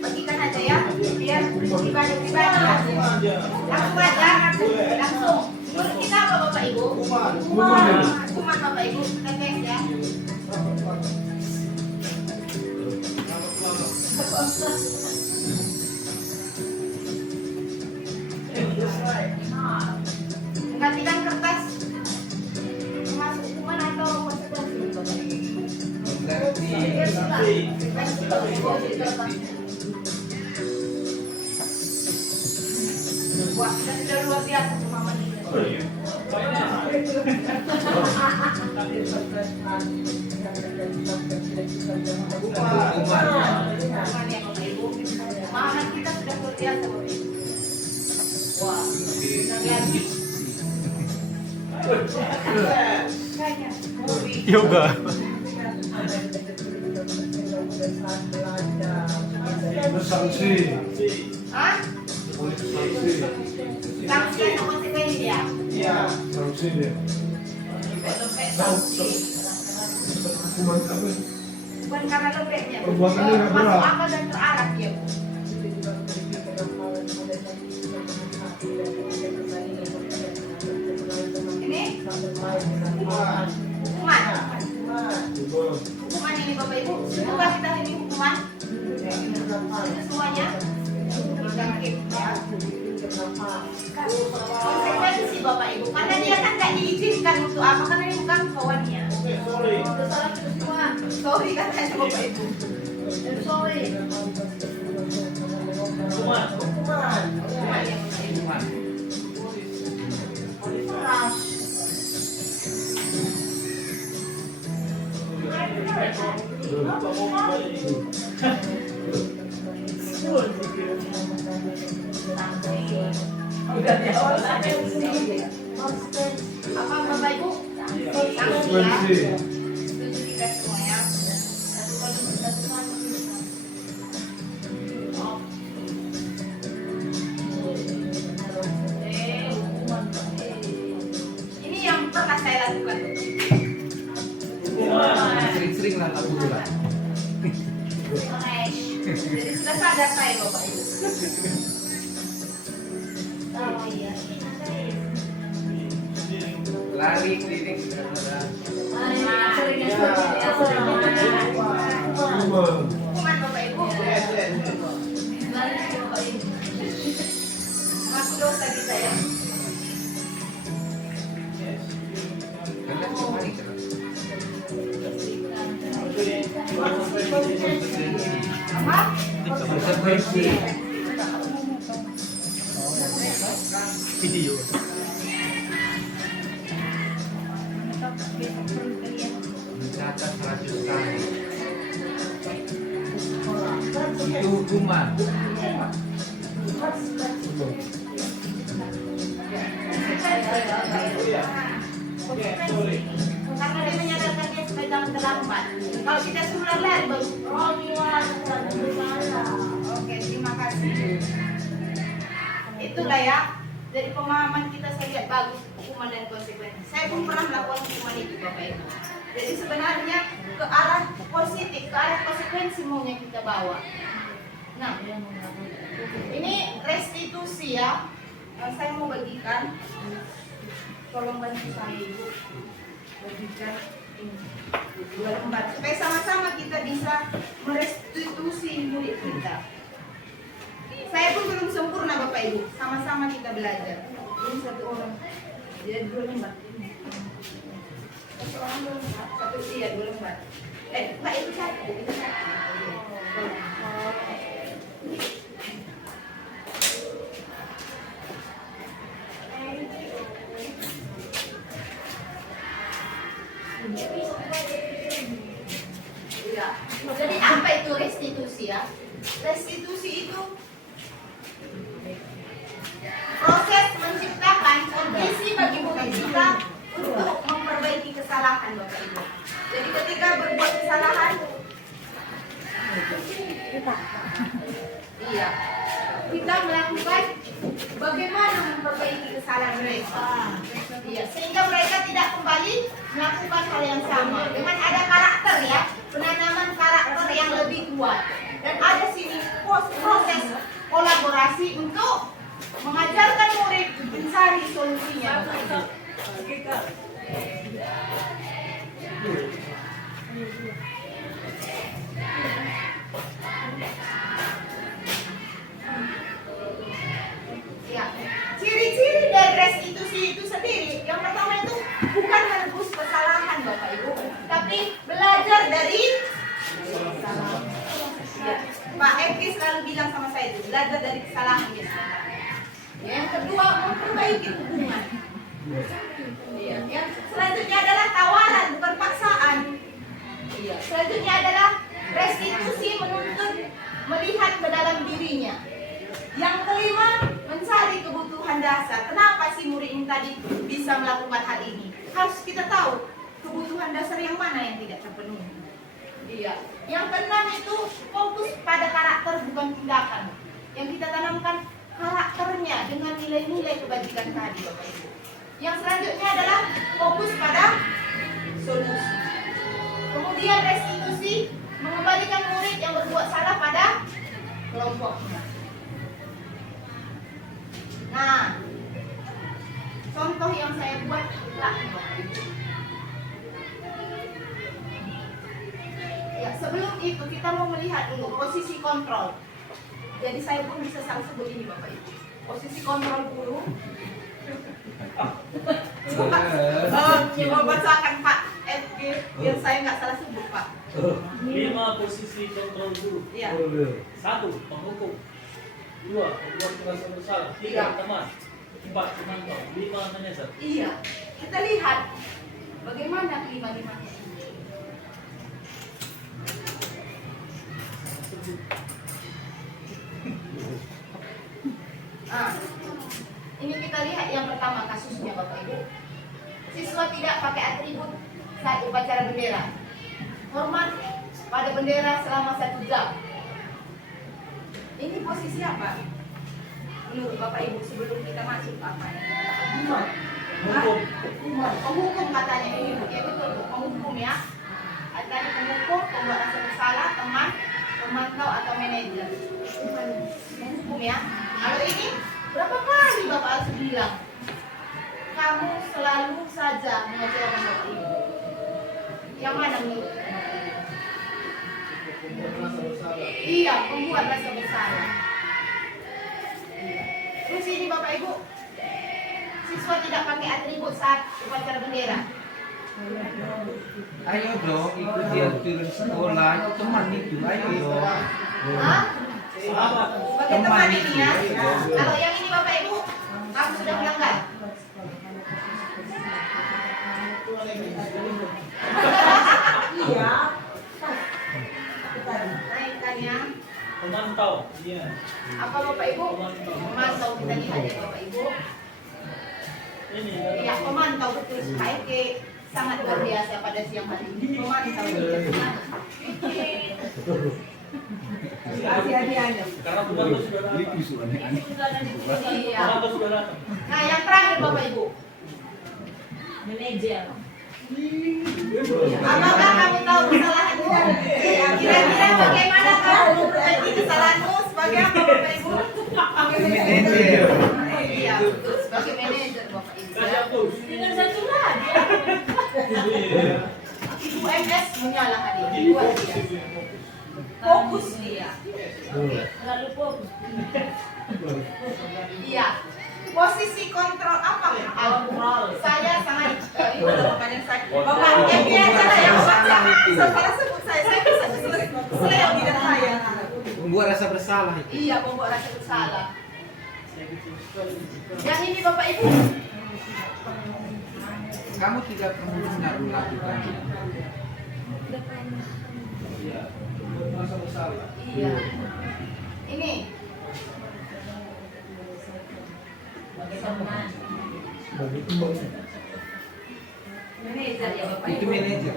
Bagikan aja ya. Biar pribadi-pribadi ya. Langsung aja. Langsung. Menurut kita apa Bapak Ibu? Hukuman Bapak Ibu. Kita tes ya. Menggantikan kertas termasuk hukuman atau konsekuensi Bapak Ibu? Wah, kita sudah luar biasa pemahaman ini. Pemahaman kita sudah luar biasa Bapak Ibu. Wah, sudah biasa. Kayaknya. Yoga. Sanksi. Hah? Sanksi atau konsekuensi ya? Iya. Sanksi dia. Sanksi. Hukuman apa? Bukan karena lembeknya. Perbuatannya nggak berat. Masuk akal dan terarah ya. Ini hukuman. Hukuman ini Bapak Ibu. Semoga kita ini hukuman. Itu semuanya. Jangkit ya. Konsekuensi Bapak Ibu, karena dia kan nggak diizinkan untuk apa, karena dia bukan kawannya. Sorry katanya Bapak Ibu. Apa Bapak Ibu? Sanksi ya. Setuju kita semua ya. Ini yang pernah saya lakukan. Sering-sering lah lagu bola. Jadi sudah sadar saya Bapak Ibu. Lari keliling. Hukuman Bapak Ibu. Ngaku dosa kita ya. Karena kembali kan. Apa? Konsekuensi. Video. Mencatat 100 kali. Itu hukuman. Karena dia menyadarkan dia supaya jangan terlambat. Kalau kita sudah lihat baru oke, terima kasih. Itulah ya. Dari pemahaman kita saya lihat bagus hukuman dan konsekuensi. Saya pun pernah melakukan hukuman itu Bapak Ibu. Jadi sebenarnya ke arah positif, ke arah konsekuensi maunya kita bawa. Nah, ini restitusi ya. Saya mau bagikan. Tolong bantu saya Ibu. Bagikan ini 2 lembar supaya sama-sama kita bisa merestitusi murid kita. Saya pun belum sempurna Bapak Ibu. Sama-sama kita belajar. Ini 1 orang. Jadi 2 lembar. 1 orang 2 lembar. 1 iya 2 lembar. Enggak itu 1. Itu 1. Ya. Jadi apa itu restitusi ya? Restitusi itu proses menciptakan kondisi bagi murid kita untuk memperbaiki kesalahan Bapak Ibu. Jadi ketika berbuat kesalahan, iya, kita melakukan bagaimana memperbaiki kesalahan mereka. Iya, sehingga mereka tidak kembali melakukan hal yang sama. Dengan ada karakter ya, penanaman karakter yang lebih kuat. Dan ada sini proses kolaborasi untuk mengajarkan murid mencari solusinya. Ya, ciri-ciri dari restitusi itu sendiri, yang pertama itu bukan menebus kesalahan Bapak Ibu, tapi belajar dari kesalahan. Ya, Pak Eki selalu bilang sama saya itu, belajar dari kesalahan ya. Yang kedua, memperbaiki hubungan. Iya. Yang selanjutnya adalah tawaran, bukan paksaan. Iya. Selanjutnya adalah restitusi, menuntut melihat ke dalam dirinya. Yang kelima, mencari kebutuhan dasar. Kenapa si murid ini tadi bisa melakukan hal ini? Harus kita tahu kebutuhan dasar yang mana yang tidak terpenuhi. Iya. Yang keenam itu fokus pada karakter bukan tindakan. Yang kita tanamkan karakternya dengan nilai-nilai kebajikan tadi Bapak Ibu. Yang selanjutnya adalah fokus pada solusi. Kemudian restitusi, mengembalikan murid yang berbuat salah pada kelompoknya. Nah, contoh yang saya buat Bapak Ibu. Ya, sebelum itu kita mau melihat dulu posisi kontrol. Jadi saya pun bisa salah sebut ini Bapak Ibu. posisi kontrol dulu. Coba bacakan Pak FG biar saya nggak salah sebut Pak. 5 posisi kontrol guru. Iya. 1. Penghukum. 2. Pembuat merasa bersalah. 3. Iya. Teman. 4. Penantau. 5. Manajer. Iya, kita lihat bagaimana kelima-limanya. Ah, ini kita lihat yang pertama kasusnya Bapak Ibu. Siswa tidak pakai atribut saat upacara bendera. Hormat pada bendera selama 1 jam. Ini posisi apa? Menurut Bapak Ibu sebelum kita masuk apa? Penghukum katanya ini, ya betul, penghukum ya. Tadi penghukum, pembuat rasa bersalah, teman, pemantau atau manajer. Penghukum ya. Kalau ini berapa kali Bapak harus bilang? Kamu selalu saja mengecewakan Bapak Ibu. Yang mana menurut Bapak Ibu? Iya, pembuat rasa bersalah. Iya. Terus ini Bapak Ibu, siswa tidak pakai atribut saat upacara bendera. Ayo dong, ikut dia turun sekolah, itu teman itu, ayo dong. Hah? Sebagai teman ini ya. Kalau yang ini Bapak Ibu, kamu sudah melanggar. Iya. Naikkan ya. Pemantau. Iya. Apa Bapak Ibu? Memantau, kita lihat ya Bapak Ibu. Ini. Ya, pemantau betul. HFG sangat luar biasa pada siang hari ini. Pemantau. Kasih hadiahnya. Karena pemantau sudah datang. Iya. Pemantau sudah datang. Nah, yang terakhir Bapak Ibu. Manajer. Apakah kamu tahu kesalahanmu? Kira-kira bagaimana kamu memperbaiki kesalahanmu sebagai apa Bapak Ibu? Manajer. Iya, betul. Sebagai manajer Bapak Ibu. Kasih Ya. hapus. Dengan satu lagi. Iya. Ibu MS menyala hari ini. Luar biasa. Fokus dia. Terlalu fokus. Iya. Posisi kontrol apa? Kontrol. Saya sangat itu adalah pertanyaan saya. Bapak MG adalah yang baca. Salah sebut saya bisa seleo bidang saya. Membuat rasa bersalah itu. Iya, membuat rasa bersalah. Yang ini Bapak Ibu. Kamu tidak perlu benar melakukan. Iya. Merasa bersalah. Iya. Ini. Manajer ya Bapak Itu Ibu. manajer.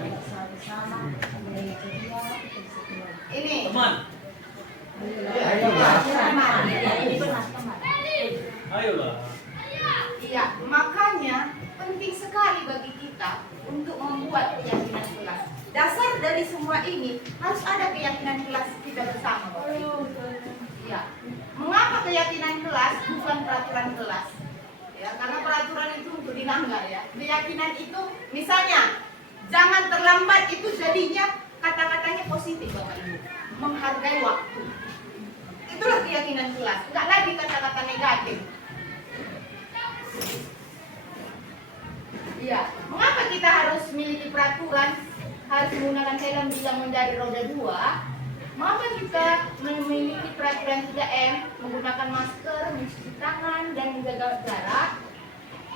Ini. Teman. Ayolah. Ayolah. Iya, makanya penting sekali bagi kita untuk membuat keyakinan kelas. Dasar dari semua ini harus ada keyakinan kelas kita bersama. Bapak Ibu. Ya, mengapa keyakinan kelas bukan peraturan kelas? Ya, karena peraturan itu untuk dilanggar ya. Keyakinan itu, misalnya, jangan terlambat itu jadinya kata-katanya positif Bapak Ibu. Menghargai waktu. Itulah keyakinan kelas. Enggak lagi kata-kata negatif. Iya, mengapa kita harus memiliki peraturan harus menggunakan helm bila menjadi roda 2? Mengapa kita memiliki peraturan 3M menggunakan masker, mencuci tangan dan menjaga jarak?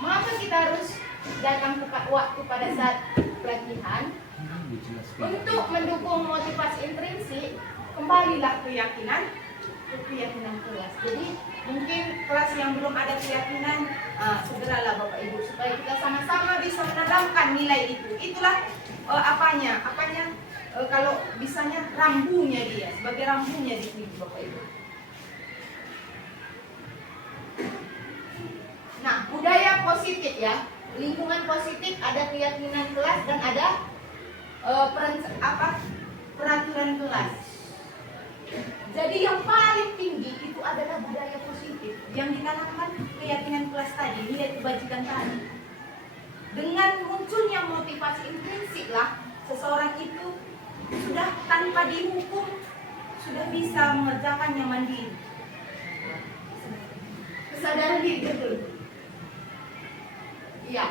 Mengapa kita harus datang tepat waktu pada saat pelatihan? Untuk mendukung motivasi intrinsik, kembalilah keyakinan kelas. Jadi mungkin kelas yang belum ada keyakinan, segeralah Bapak Ibu supaya kita sama-sama bisa menanamkan nilai itu. Itulah kalau bisanya rambunya dia, sebagai rambunya di sini Bapak Ibu. Nah, budaya positif ya, lingkungan positif, ada keyakinan kelas dan ada peraturan kelas. Jadi yang paling tinggi itu adalah budaya positif yang ditanamkan keyakinan kelas tadi, nilai kebajikan tadi. Dengan munculnya motivasi intrinsik lah, seseorang itu sudah tanpa dihukum sudah bisa mengerjakannya mandiri. berdiri betul. Iya.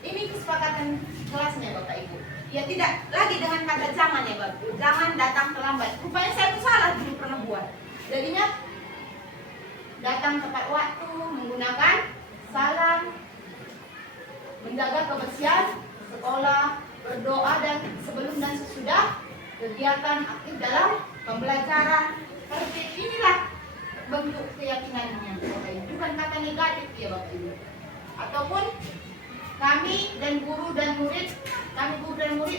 Ini kesepakatan kelasnya Bapak Ibu. Ya tidak lagi dengan kata jangan ya Bapak. Jangan datang terlambat. Rupanya saya tuh salah dulu pernah buat. Jadinya datang tepat waktu, menggunakan salam, menjaga kebersihan sekolah, berdoa dan sebelum dan sesudah kegiatan aktif dalam pembelajaran. Seperti inilah bentuk keyakinannya Bapak Ibu. Bukan kata negatif ya Bapak Ibu. Ataupun kami dan guru dan murid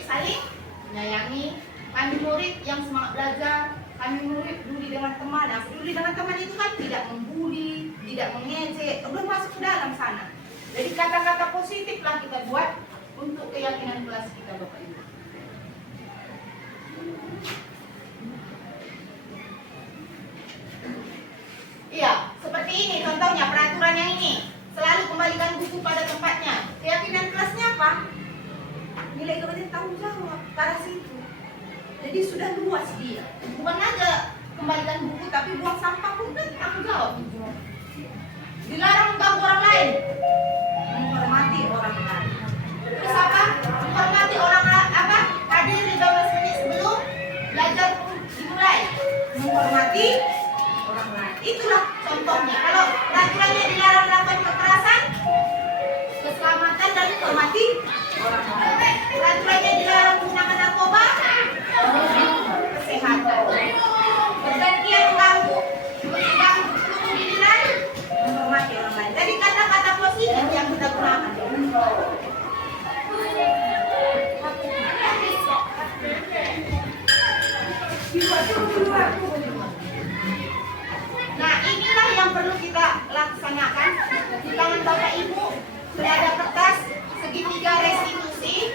saling menyayangi. Kami murid yang semangat belajar, kami murid peduli dengan teman. Nah, peduli dengan teman itu kan tidak membuli, tidak mengejek, udah masuk ke dalam sana. Jadi kata-kata positif lah kita buat untuk keyakinan kelas kita Bapak Ibu. Iya, seperti ini contohnya peraturan yang ini. Selalu kembalikan buku pada tempatnya. Keyakinan kelasnya apa? Nilai kebajikan tanggung jawab ke arah situ. Jadi sudah luas dia. Bukan aja kembalikan buku tapi buang sampah pun kan tanggung jawab. Dilarang mengganggu orang lain. Menghormati orang lain. Terus apa? Menghormati orang apa? Hadir 15 menit sebelum belajar dimulai. Menghormati orang lain. Itulah contohnya. Kalau peraturannya dilarang melakukan kekerasan, keselamatan dan menghormati orang lain. Peraturannya dilarang menggunakan narkoba, kesehatan. Bergantian mengganggu diri lain, menghormati orang lain. Jadi kata-kata positif yang kita gunakan. Nah, inilah yang perlu kita laksanakan. Di tangan Bapak Ibu sudah ada kertas segitiga restitusi.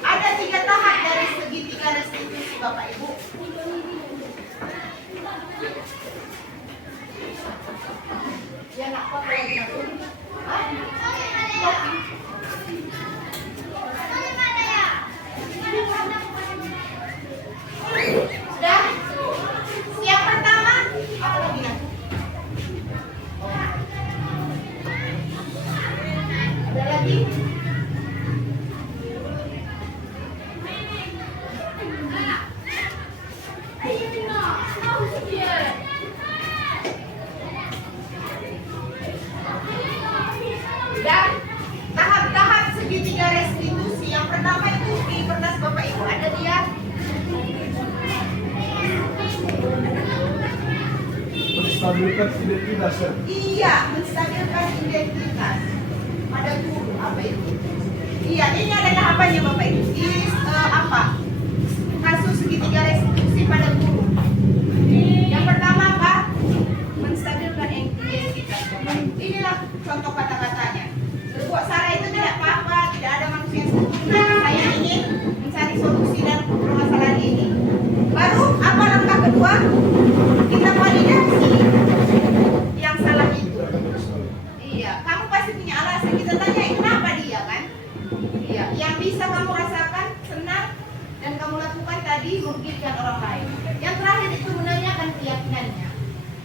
Ada 3 tahap dari segitiga restitusi Bapak Ibu. Ya nak apa lagi? Sudah? Yang pertama apa lagi nanti? Ada lagi? Dan tahap-tahap segitiga restitusi yang pertama itu di kertas Bapak Ibu ada dia. Menstabilkan identitas ya. Iya, menstabilkan identitas pada guru apa itu? Iya, ini ada tahapannya Bapak Ibu. Ini apa? Kasus segitiga restitusi pada guru. Yang pertama apa? Menstabilkan identitas Bapak Ibu. Inilah contoh kata-katanya. Berbuat salah itu tidak apa-apa, tidak ada manusia yang sempurna. Saya ingin mencari solusi dan permasalahan ini. Baru apa langkah kedua? Kita validasi yang salah itu. Iya, kamu pasti punya alasan. Kita tanya kenapa dia kan? Iya, yang bisa kamu rasakan senang dan kamu lakukan tadi merugikan orang lain. Yang terakhir itu menanyakan keyakinannya.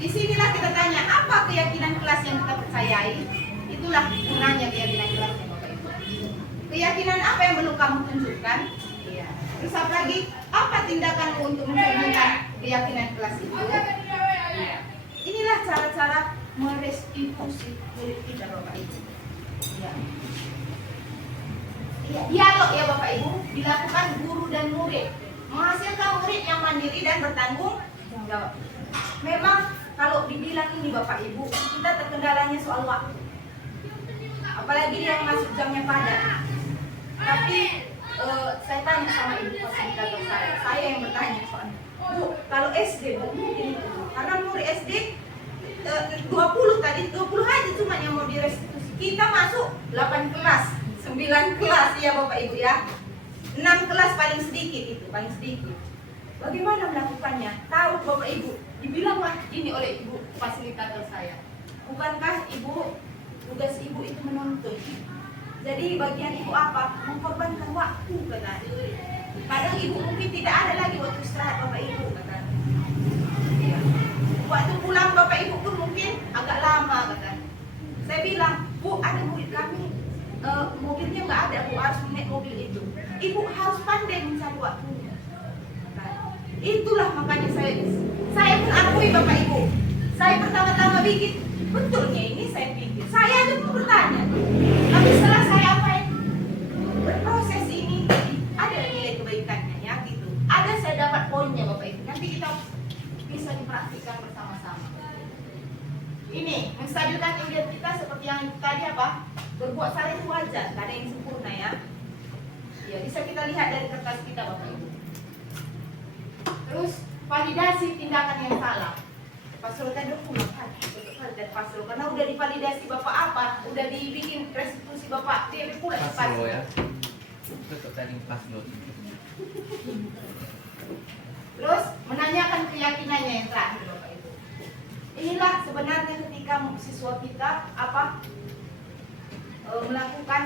Disinilah kita tanya apa keyakinan kelas yang kita percayai. Itulah gunanya keyakinan kelas Bapak Ibu. Keyakinan apa yang belum kamu tunjukkan? Iya. Terus apa lagi? Apa tindakanmu untuk mencerminkan keyakinan kelas itu? Iya. Inilah cara-cara merestitusi murid kita Bapak Ibu. Iya. Iya, dialog ya Bapak Ibu dilakukan guru dan murid, menghasilkan murid yang mandiri dan bertanggung jawab. Memang kalau dibilang ini Bapak Ibu, kita terkendalanya soal waktu. Apalagi yang masuk jamnya padat. Tapi saya tanya sama ibu fasilitator saya yang bertanya soalnya, Bu, kalau SD Bu, mungkin itu karena murid SD 20 tadi, 20 aja cuma yang mau direstitusi. Kita masuk 8 kelas, 9 kelas ya Bapak Ibu ya. 6 kelas paling sedikit itu, paling sedikit. Bagaimana melakukannya? Tahu Bapak Ibu, dibilanglah ini oleh ibu fasilitator saya. Bukankah ibu, tugas ibu itu menuntun? Jadi bagian ibu apa? Mengorbankan waktu kata. Padahal ibu mungkin tidak ada lagi waktu istirahat Bapak Ibu kata. Waktu pulang Bapak Ibu pun mungkin itulah makanya saya pun akui Bapak Ibu. Saya pertama-tama bikin, betulnya ini saya pikir. Saya aja pun bertanya. Tapi setelah saya berproses ini, ada nilai kebaikannya ya gitu. Ada saya dapat poinnya Bapak Ibu. Nanti kita bisa dipraktikkan bersama-sama. Ini menstabilkan identitas seperti yang tadi apa? Berbuat salah itu wajar, tak ada yang sempurna ya. Ya bisa kita lihat dari kertas kita Bapak Ibu. Terus validasi tindakan yang salah. Pasal tadi dan pasal karena udah divalidasi Bapak apa? Udah dibikin restitusi Bapak, dia pula Paslo ya. Itu tadi paslo. Terus menanyakan keyakinannya yang terakhir Bapak Ibu. Inilah sebenarnya ketika siswa kita melakukan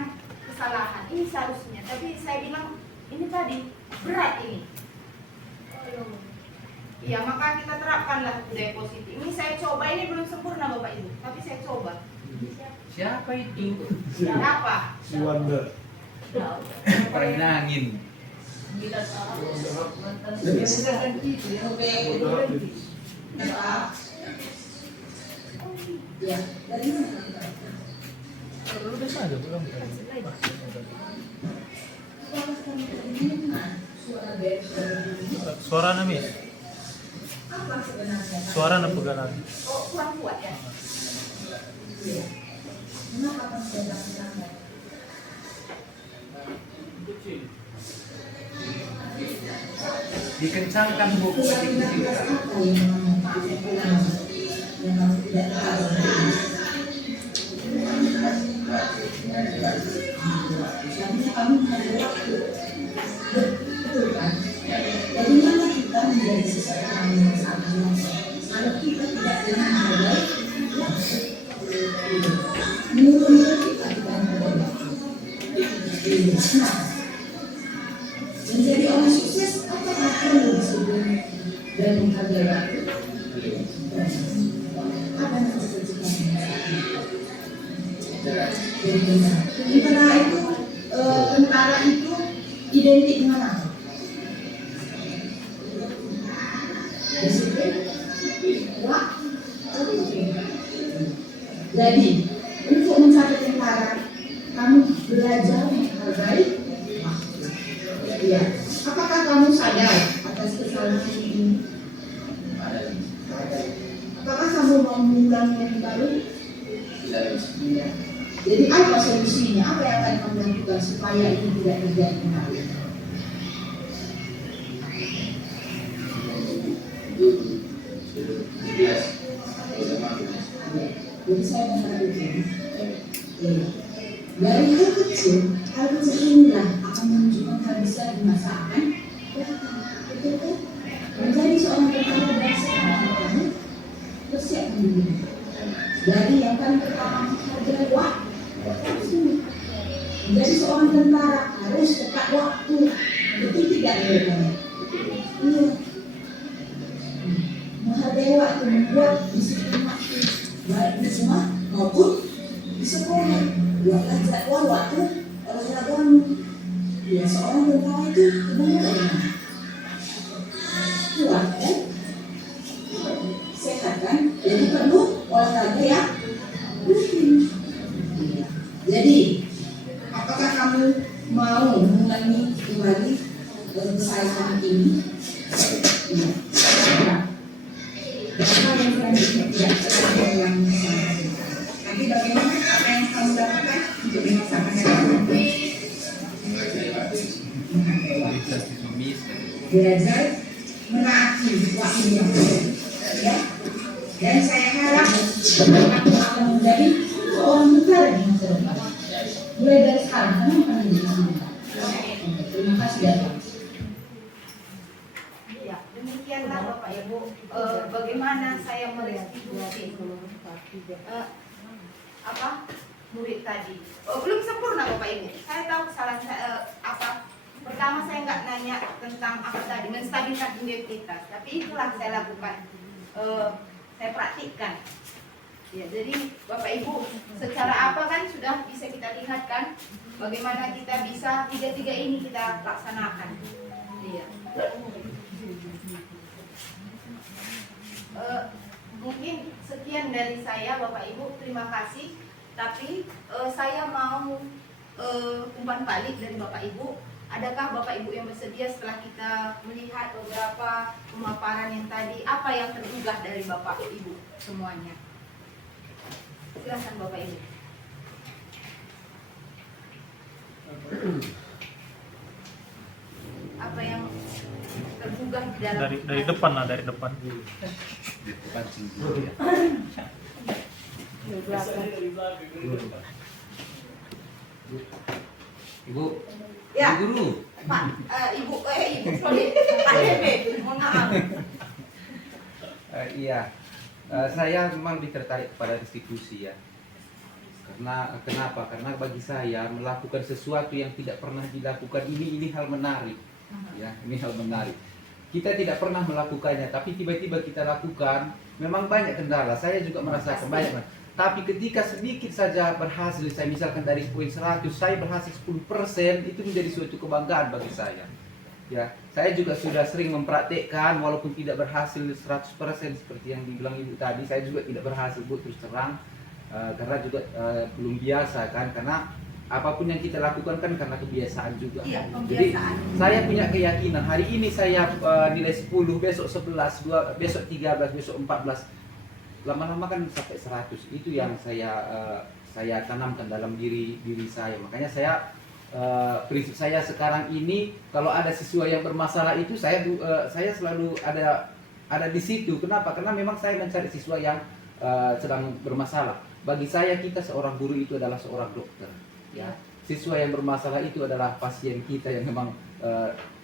kesalahan. Ini seharusnya, tapi saya bilang ini tadi berat ini. Ya maka kita terapkanlah budaya positif. Ini saya coba, ini belum sempurna Bapak Ibu, tapi saya coba. Siapa itu? Siapa? Si Wanda. Peraih angin. Ya, dari mana? Suara namis. Apa sebenarnya? Suara na pegangan. Oh kurang kuat ya. Kenapa kamu tidak bilang? Dikencangkan buku kecil-kecil. Apa yang memanfaatkan yang kamu tidak tahu? Seharusnya kamu ada waktu. Betul kan? Bagaimana kita menjadi seseorang yang sangat kalau kita tidak pernah menghargai waktu? Menurut kita tidak menghargai waktu. Nah, menjadi orang sukses apakah perlu disebut dan menghargai waktu? Apa yang cita-citanya? Tentara itu tentara itu identik dengan apa? Disiplin, waktu. Jadi untuk mencapai tentara kamu belajar menghargai waktu. Ya. Apakah kamu sadar atas kesalahan ini? Apakah kamu mau mengulanginya kembali? Tidak. Jadi apa solusinya? Apa yang akan kamu lakukan supaya itu tidak terjadi kembali? Jadi saya mengatakan, dari hal kecil inilah akan menunjukkan kehabisan di masa akan datang. Betul kan? Menjadi seorang tentara bangsa kamu persiapkan diri. Dari yang paling pertama menghargai waktu. Menjadi seorang tentara harus tepat waktu. Betul tidak ya? Iya. Menghargai waktu membuat disiplin waktu baik di rumah maupun di sekolah. Buatlah jadwal waktu olahragamu. Ya seorang tentara itu kemudian bagaimana? Kuat kan? Sehat kan? Jadi perlu olahraga yang rutin. Jadi apakah kamu mau mengulangi kembali kesalahan ini? Iya. Apa yang selanjutnya tidak sesuai yang sama. Nanti bagaimana apa yang kamu lakukan untuk memasakan yang nanti? Belajar menaati waktu yang baik, ya. Dan saya harap aku akan menjadi seorang tentara di masa depan. Mulai dari sekarang, karena akan menjadi tentara. Terima kasih datang. Ya, demikianlah Bapak Ibu bagaimana saya merestitusi murid tadi. Belum sempurna Bapak Ibu. Saya tahu kesalahan saya pertama saya nggak nanya tentang apa tadi menstabilkan identitas, tapi itulah saya lakukan. Saya praktikkan. Ya, jadi Bapak Ibu secara apa kan sudah bisa kita lihat kan bagaimana kita bisa tiga-tiga ini kita laksanakan. Iya. Mungkin sekian dari saya Bapak Ibu, terima kasih. Tapi saya mau umpan balik dari Bapak Ibu. Adakah Bapak Ibu yang bersedia setelah kita melihat beberapa pemaparan yang tadi, apa yang tergugah dari Bapak Ibu semuanya? Silakan Bapak Ibu. Apa yang tergugah di dalam Dari depan lah, dari depan. Di belakang. Ibu, Ya. Ibu guru. Pak, Ibu, sorry, Pak Debe, mohon maaf. Iya, saya memang tertarik kepada restitusi ya. Kenapa? Karena bagi saya melakukan sesuatu yang tidak pernah dilakukan ini hal menarik. Ya, ini hal menarik. Kita tidak pernah melakukannya, tapi tiba-tiba kita lakukan. Memang banyak kendala. Saya juga merasakan banyak. Tapi ketika sedikit saja berhasil, saya misalkan dari poin 100, saya berhasil 10%, itu menjadi suatu kebanggaan bagi saya. Ya, saya juga sudah sering mempraktekkan, walaupun tidak berhasil 100% seperti yang dibilang Ibu tadi, saya juga tidak berhasil, Bu, terus terang. Karena juga belum biasa kan, karena apapun yang kita lakukan kan karena kebiasaan juga. Iya, Jadi pembiasaan. saya punya keyakinan hari ini saya nilai 10, besok 11, besok 13, besok 14, lama-lama kan sampai 100. Itu yang saya tanamkan dalam diri saya. Makanya prinsip saya sekarang ini, kalau ada siswa yang bermasalah itu saya selalu ada di situ. Kenapa? Karena memang saya mencari siswa yang sedang bermasalah. Bagi saya, kita seorang guru itu adalah seorang dokter. Ya, siswa yang bermasalah itu adalah pasien kita yang memang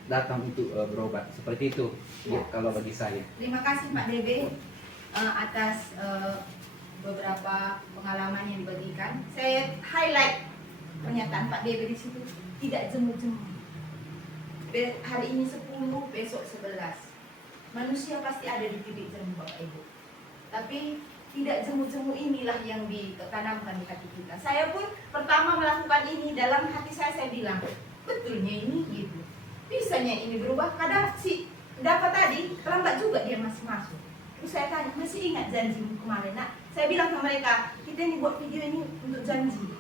datang untuk berobat. Seperti itu Ya. kalau bagi saya. Terima kasih Pak Debe atas beberapa pengalaman yang dibagikan. Saya highlight pernyataan Pak Debe di situ, tidak jemu-jemu. Hari ini 10, besok 11. Manusia pasti ada di titik jemu Bapak Ibu. Tapi tidak jemu-jemu inilah yang ditanamkan di hati kita. Saya pun pertama melakukan ini, dalam hati saya bilang, betulnya ini gitu. Bisanya ini berubah. Kadang si dapat tadi, terlambat juga dia masih masuk. Terus saya tanya, masih ingat janjimu kemarin? Nak, saya bilang ke mereka, kita ini buat video ini untuk janji.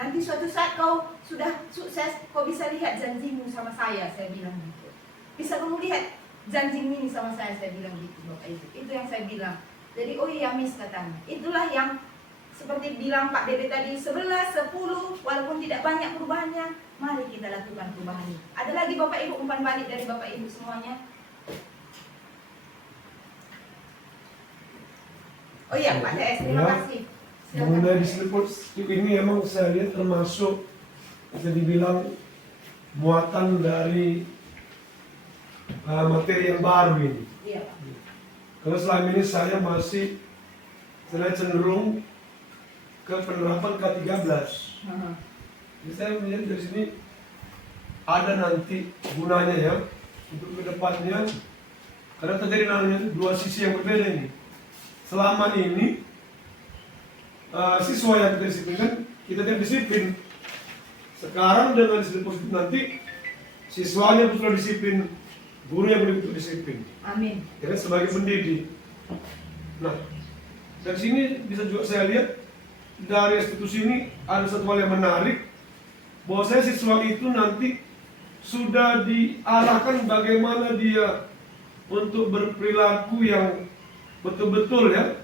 Nanti suatu saat kau sudah sukses, kau bisa lihat janjimu sama saya bilang gitu. Bisa kamu lihat janjimu ini sama saya bilang gitu Bapak Ibu. Itu yang saya bilang. Jadi oh iya Miss katanya. Itulah yang seperti bilang Pak Dede tadi, 11, 10, walaupun tidak banyak perubahannya, mari kita lakukan perubahan ini. Ada lagi Bapak Ibu umpan balik dari Bapak Ibu semuanya? Oh iya Pak DS, terima kasih. Silakan. Mengenai discipleship ini emang saya lihat termasuk bisa dibilang muatan dari materi yang baru ini. Iya Pak. Karena selama ini saya cenderung ke penerapan K13. Jadi saya melihat dari sini ada nanti gunanya ya untuk kedepannya, karena terjadi namanya dua sisi yang berbeda ini. Selama ini siswa yang tidak disiplin kan kita tidak disiplin. Sekarang dengan disiplin positif nanti siswanya betul disiplin, guru yang betul disiplin. Amin. Ya, sebagai pendidik. Nah, dari sini bisa juga saya lihat dari institusi ini ada satu hal yang menarik, bahwa saya siswa itu nanti sudah diarahkan bagaimana dia untuk berperilaku yang betul-betul ya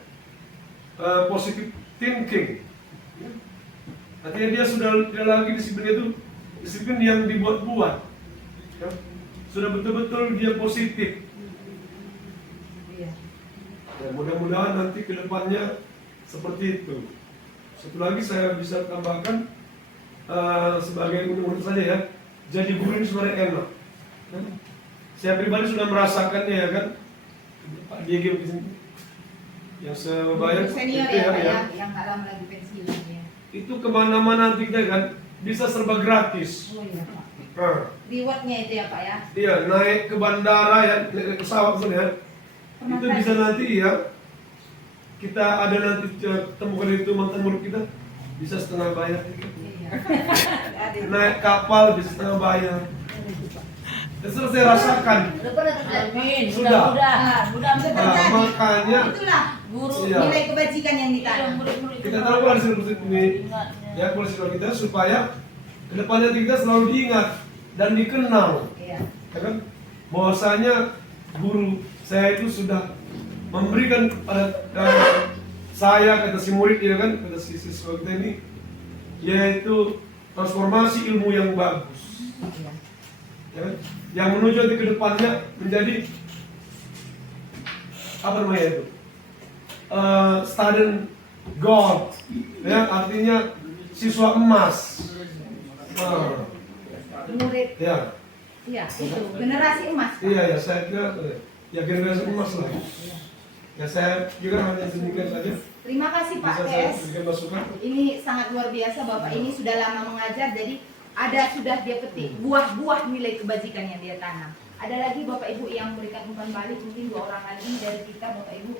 positive thinking. Ya. Artinya dia sudah tidak lagi disiplin itu disiplin yang dibuat-buat. Ya. Sudah betul-betul dia positif. Ya, mudah-mudahan nanti ke depannya seperti itu. Satu lagi saya bisa tambahkan sebagai murid saja ya, jadi guru ini sebenarnya enak. Ya. Saya pribadi sudah merasakannya ya kan, Pak Diego yang sebaya senior itu ya, Pak, ya. yang tak lama lagi pensiun ya. Itu kemana-mana nanti kita kan bisa serba gratis. Oh iya Pak. Nah, Rewardnya itu ya Pak ya. iya, naik ke bandara ya, naik ke pesawat sebenarnya. Itu bisa nanti ya, kita ada nanti temukan itu mantan murid kita bisa setengah bayar. Iya. Naik kapal bisa setengah bayar. Dan sudah saya rasakan. Udah pernah terjadi. Amin. Sudah. Mudah-mudahan Makanya Itulah guru Iya. nilai kebajikan yang ditanam. kita tahu dari sini ini ya polisi kita supaya kedepannya kita selalu diingat dan dikenal, Iya. ya kan? Bahwasanya guru saya itu sudah memberikan pada saya kata si murid ya kan, kata si siswa kita ini, yaitu transformasi ilmu yang bagus, Iya. ya kan? Yang menuju nanti ke depannya menjadi apa namanya itu? Student gold, ya artinya siswa emas. Murid. Ya, Iya, itu generasi emas. Pak. iya ya saya kira ya generasi emas lah. Ya saya kira hanya demikian saja. Terima kasih Pak Bisa saya TS. berikan masukan. Ini sangat luar biasa Bapak ini sudah lama mengajar, jadi sudah dia petik buah-buah nilai kebajikan yang dia tanam. Ada lagi Bapak Ibu yang memberikan umpan balik, mungkin 2 orang lagi dari kita Bapak Ibu.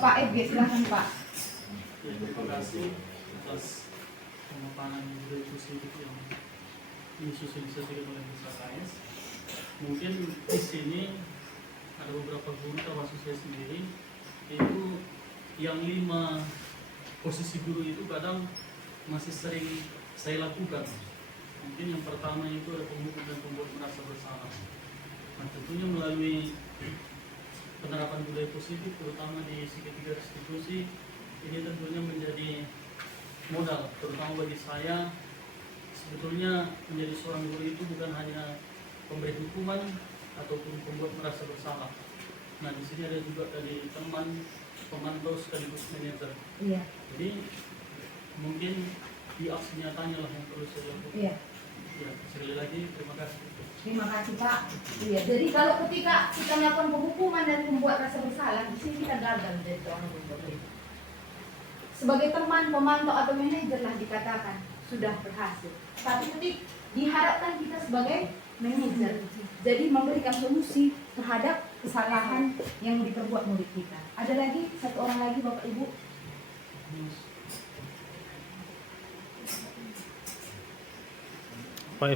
Pak FG silahkan Pak. Ya, terima kasih atas pemaparan budaya positif yang disosialisasikan oleh Mr. KS. Mungkin di sini ada beberapa guru termasuk saya sendiri itu yang 5 posisi guru itu kadang masih sering saya lakukan. Mungkin yang pertama itu ada pemukul dan pembuat merasa bersalah. Nah, tentunya melalui penerapan budaya positif terutama di segitiga restitusi ini tentunya menjadi modal terutama bagi saya. Sebetulnya menjadi seorang guru itu bukan hanya pemberi hukuman ataupun pembuat merasa bersalah. Nah, di sini ada juga dari teman pemantau sekaligus manajer. Iya. Jadi mungkin di aksi nyatanya lah yang perlu saya lakukan. Iya. Ya, sekali lagi terima kasih. Terima kasih Pak. Iya, jadi kalau ketika kita melakukan penghukuman dan membuat rasa bersalah, di sini kita gagal menjadi seorang guru. Sebagai teman, pemantau atau manajer lah dikatakan sudah berhasil. Tapi diharapkan kita sebagai manajer, jadi memberikan solusi terhadap kesalahan yang diperbuat murid kita. Ada lagi 1 orang lagi Bapak Ibu. Oh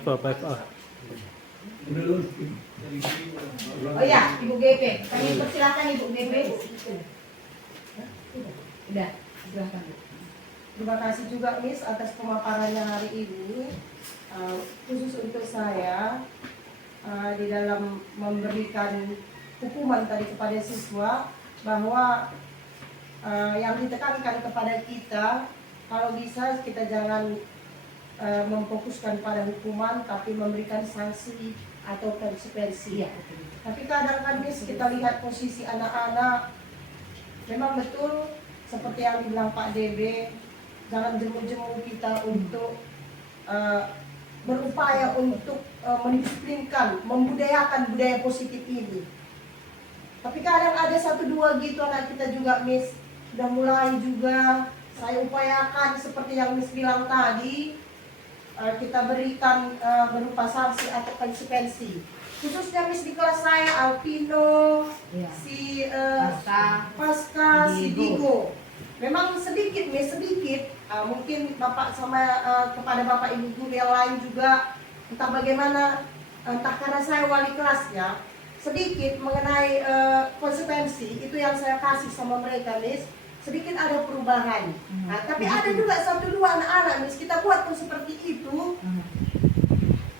ya, Ibu GP. Kami persilakan Ibu GP. Udah, silakan. Terima kasih juga Miss atas pemaparannya hari ini. Khusus untuk saya di dalam memberikan hukuman tadi kepada siswa bahwa yang ditekankan kepada kita kalau bisa kita jangan memfokuskan pada hukuman tapi memberikan sanksi atau konsekuensi. Iya. Tapi kadang kan Miss kita lihat posisi anak-anak memang betul seperti yang dibilang Pak DB, jangan jemu-jemu kita untuk berupaya untuk mendisiplinkan, membudayakan budaya positif ini. Tapi kadang ada 1-2 gitu anak kita juga Miss, sudah mulai juga saya upayakan seperti yang Miss bilang tadi, kita berikan berupa sanksi atau konsekuensi. Khususnya Miss di kelas saya, Alpino, Iya. si Pasca, si Digo. Memang sedikit Miss, sedikit. Mungkin Bapak sama kepada Bapak Ibu guru yang lain juga, entah bagaimana, entah karena saya wali kelas ya, sedikit mengenai konsekuensi itu yang saya kasih sama mereka Miss. Sedikit ada perubahan. Nah, tapi ada juga 1-2 anak-anak Miss, kita buat pun seperti itu,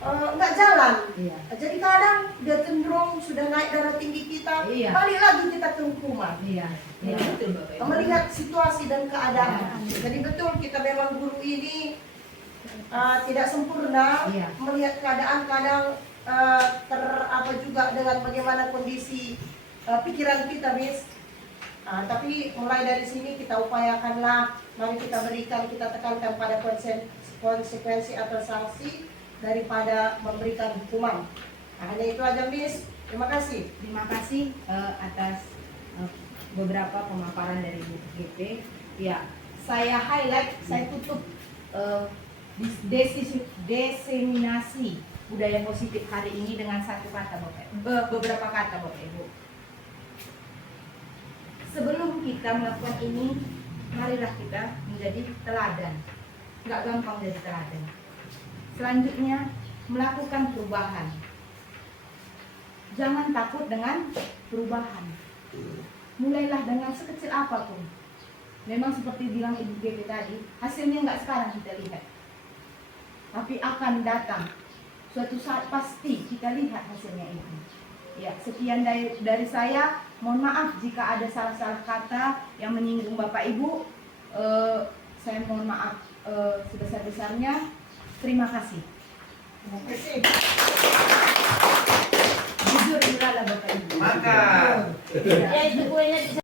nggak jalan. Iya. Jadi kadang dia cenderung sudah naik darah tinggi kita, Iya. balik lagi kita ke hukuman. Iya. Iya, betul Bapak Ibu. Melihat situasi dan keadaan. Jadi betul kita memang guru ini tidak sempurna. Iya. Melihat keadaan kadang apa juga dengan bagaimana kondisi pikiran kita Miss. Tapi mulai dari sini kita upayakanlah, mari kita berikan, kita tekankan pada konsekuensi atau sanksi daripada memberikan hukuman. Hanya itu aja Miss. Terima kasih. Terima kasih atas beberapa pemaparan dari Bu GP. Ya, saya highlight, saya tutup diseminasi budaya positif hari ini dengan 1 kata Bapak, beberapa kata Bapak Ibu. sebelum kita melakukan ini, marilah kita menjadi teladan. Nggak gampang jadi teladan. Selanjutnya, melakukan perubahan. Jangan takut dengan perubahan. Mulailah dengan sekecil apapun. Memang seperti bilang Ibu GP tadi, hasilnya nggak sekarang kita lihat. Tapi akan datang. Suatu saat pasti kita lihat hasilnya itu. Ya, sekian dari saya. Mohon maaf jika ada salah-salah kata yang menyinggung Bapak Ibu. Saya mohon maaf sebesar-besarnya. Terima kasih. Terima kasih. Jujur inilah Bapak Ibu. Makan. Ya itu kuenya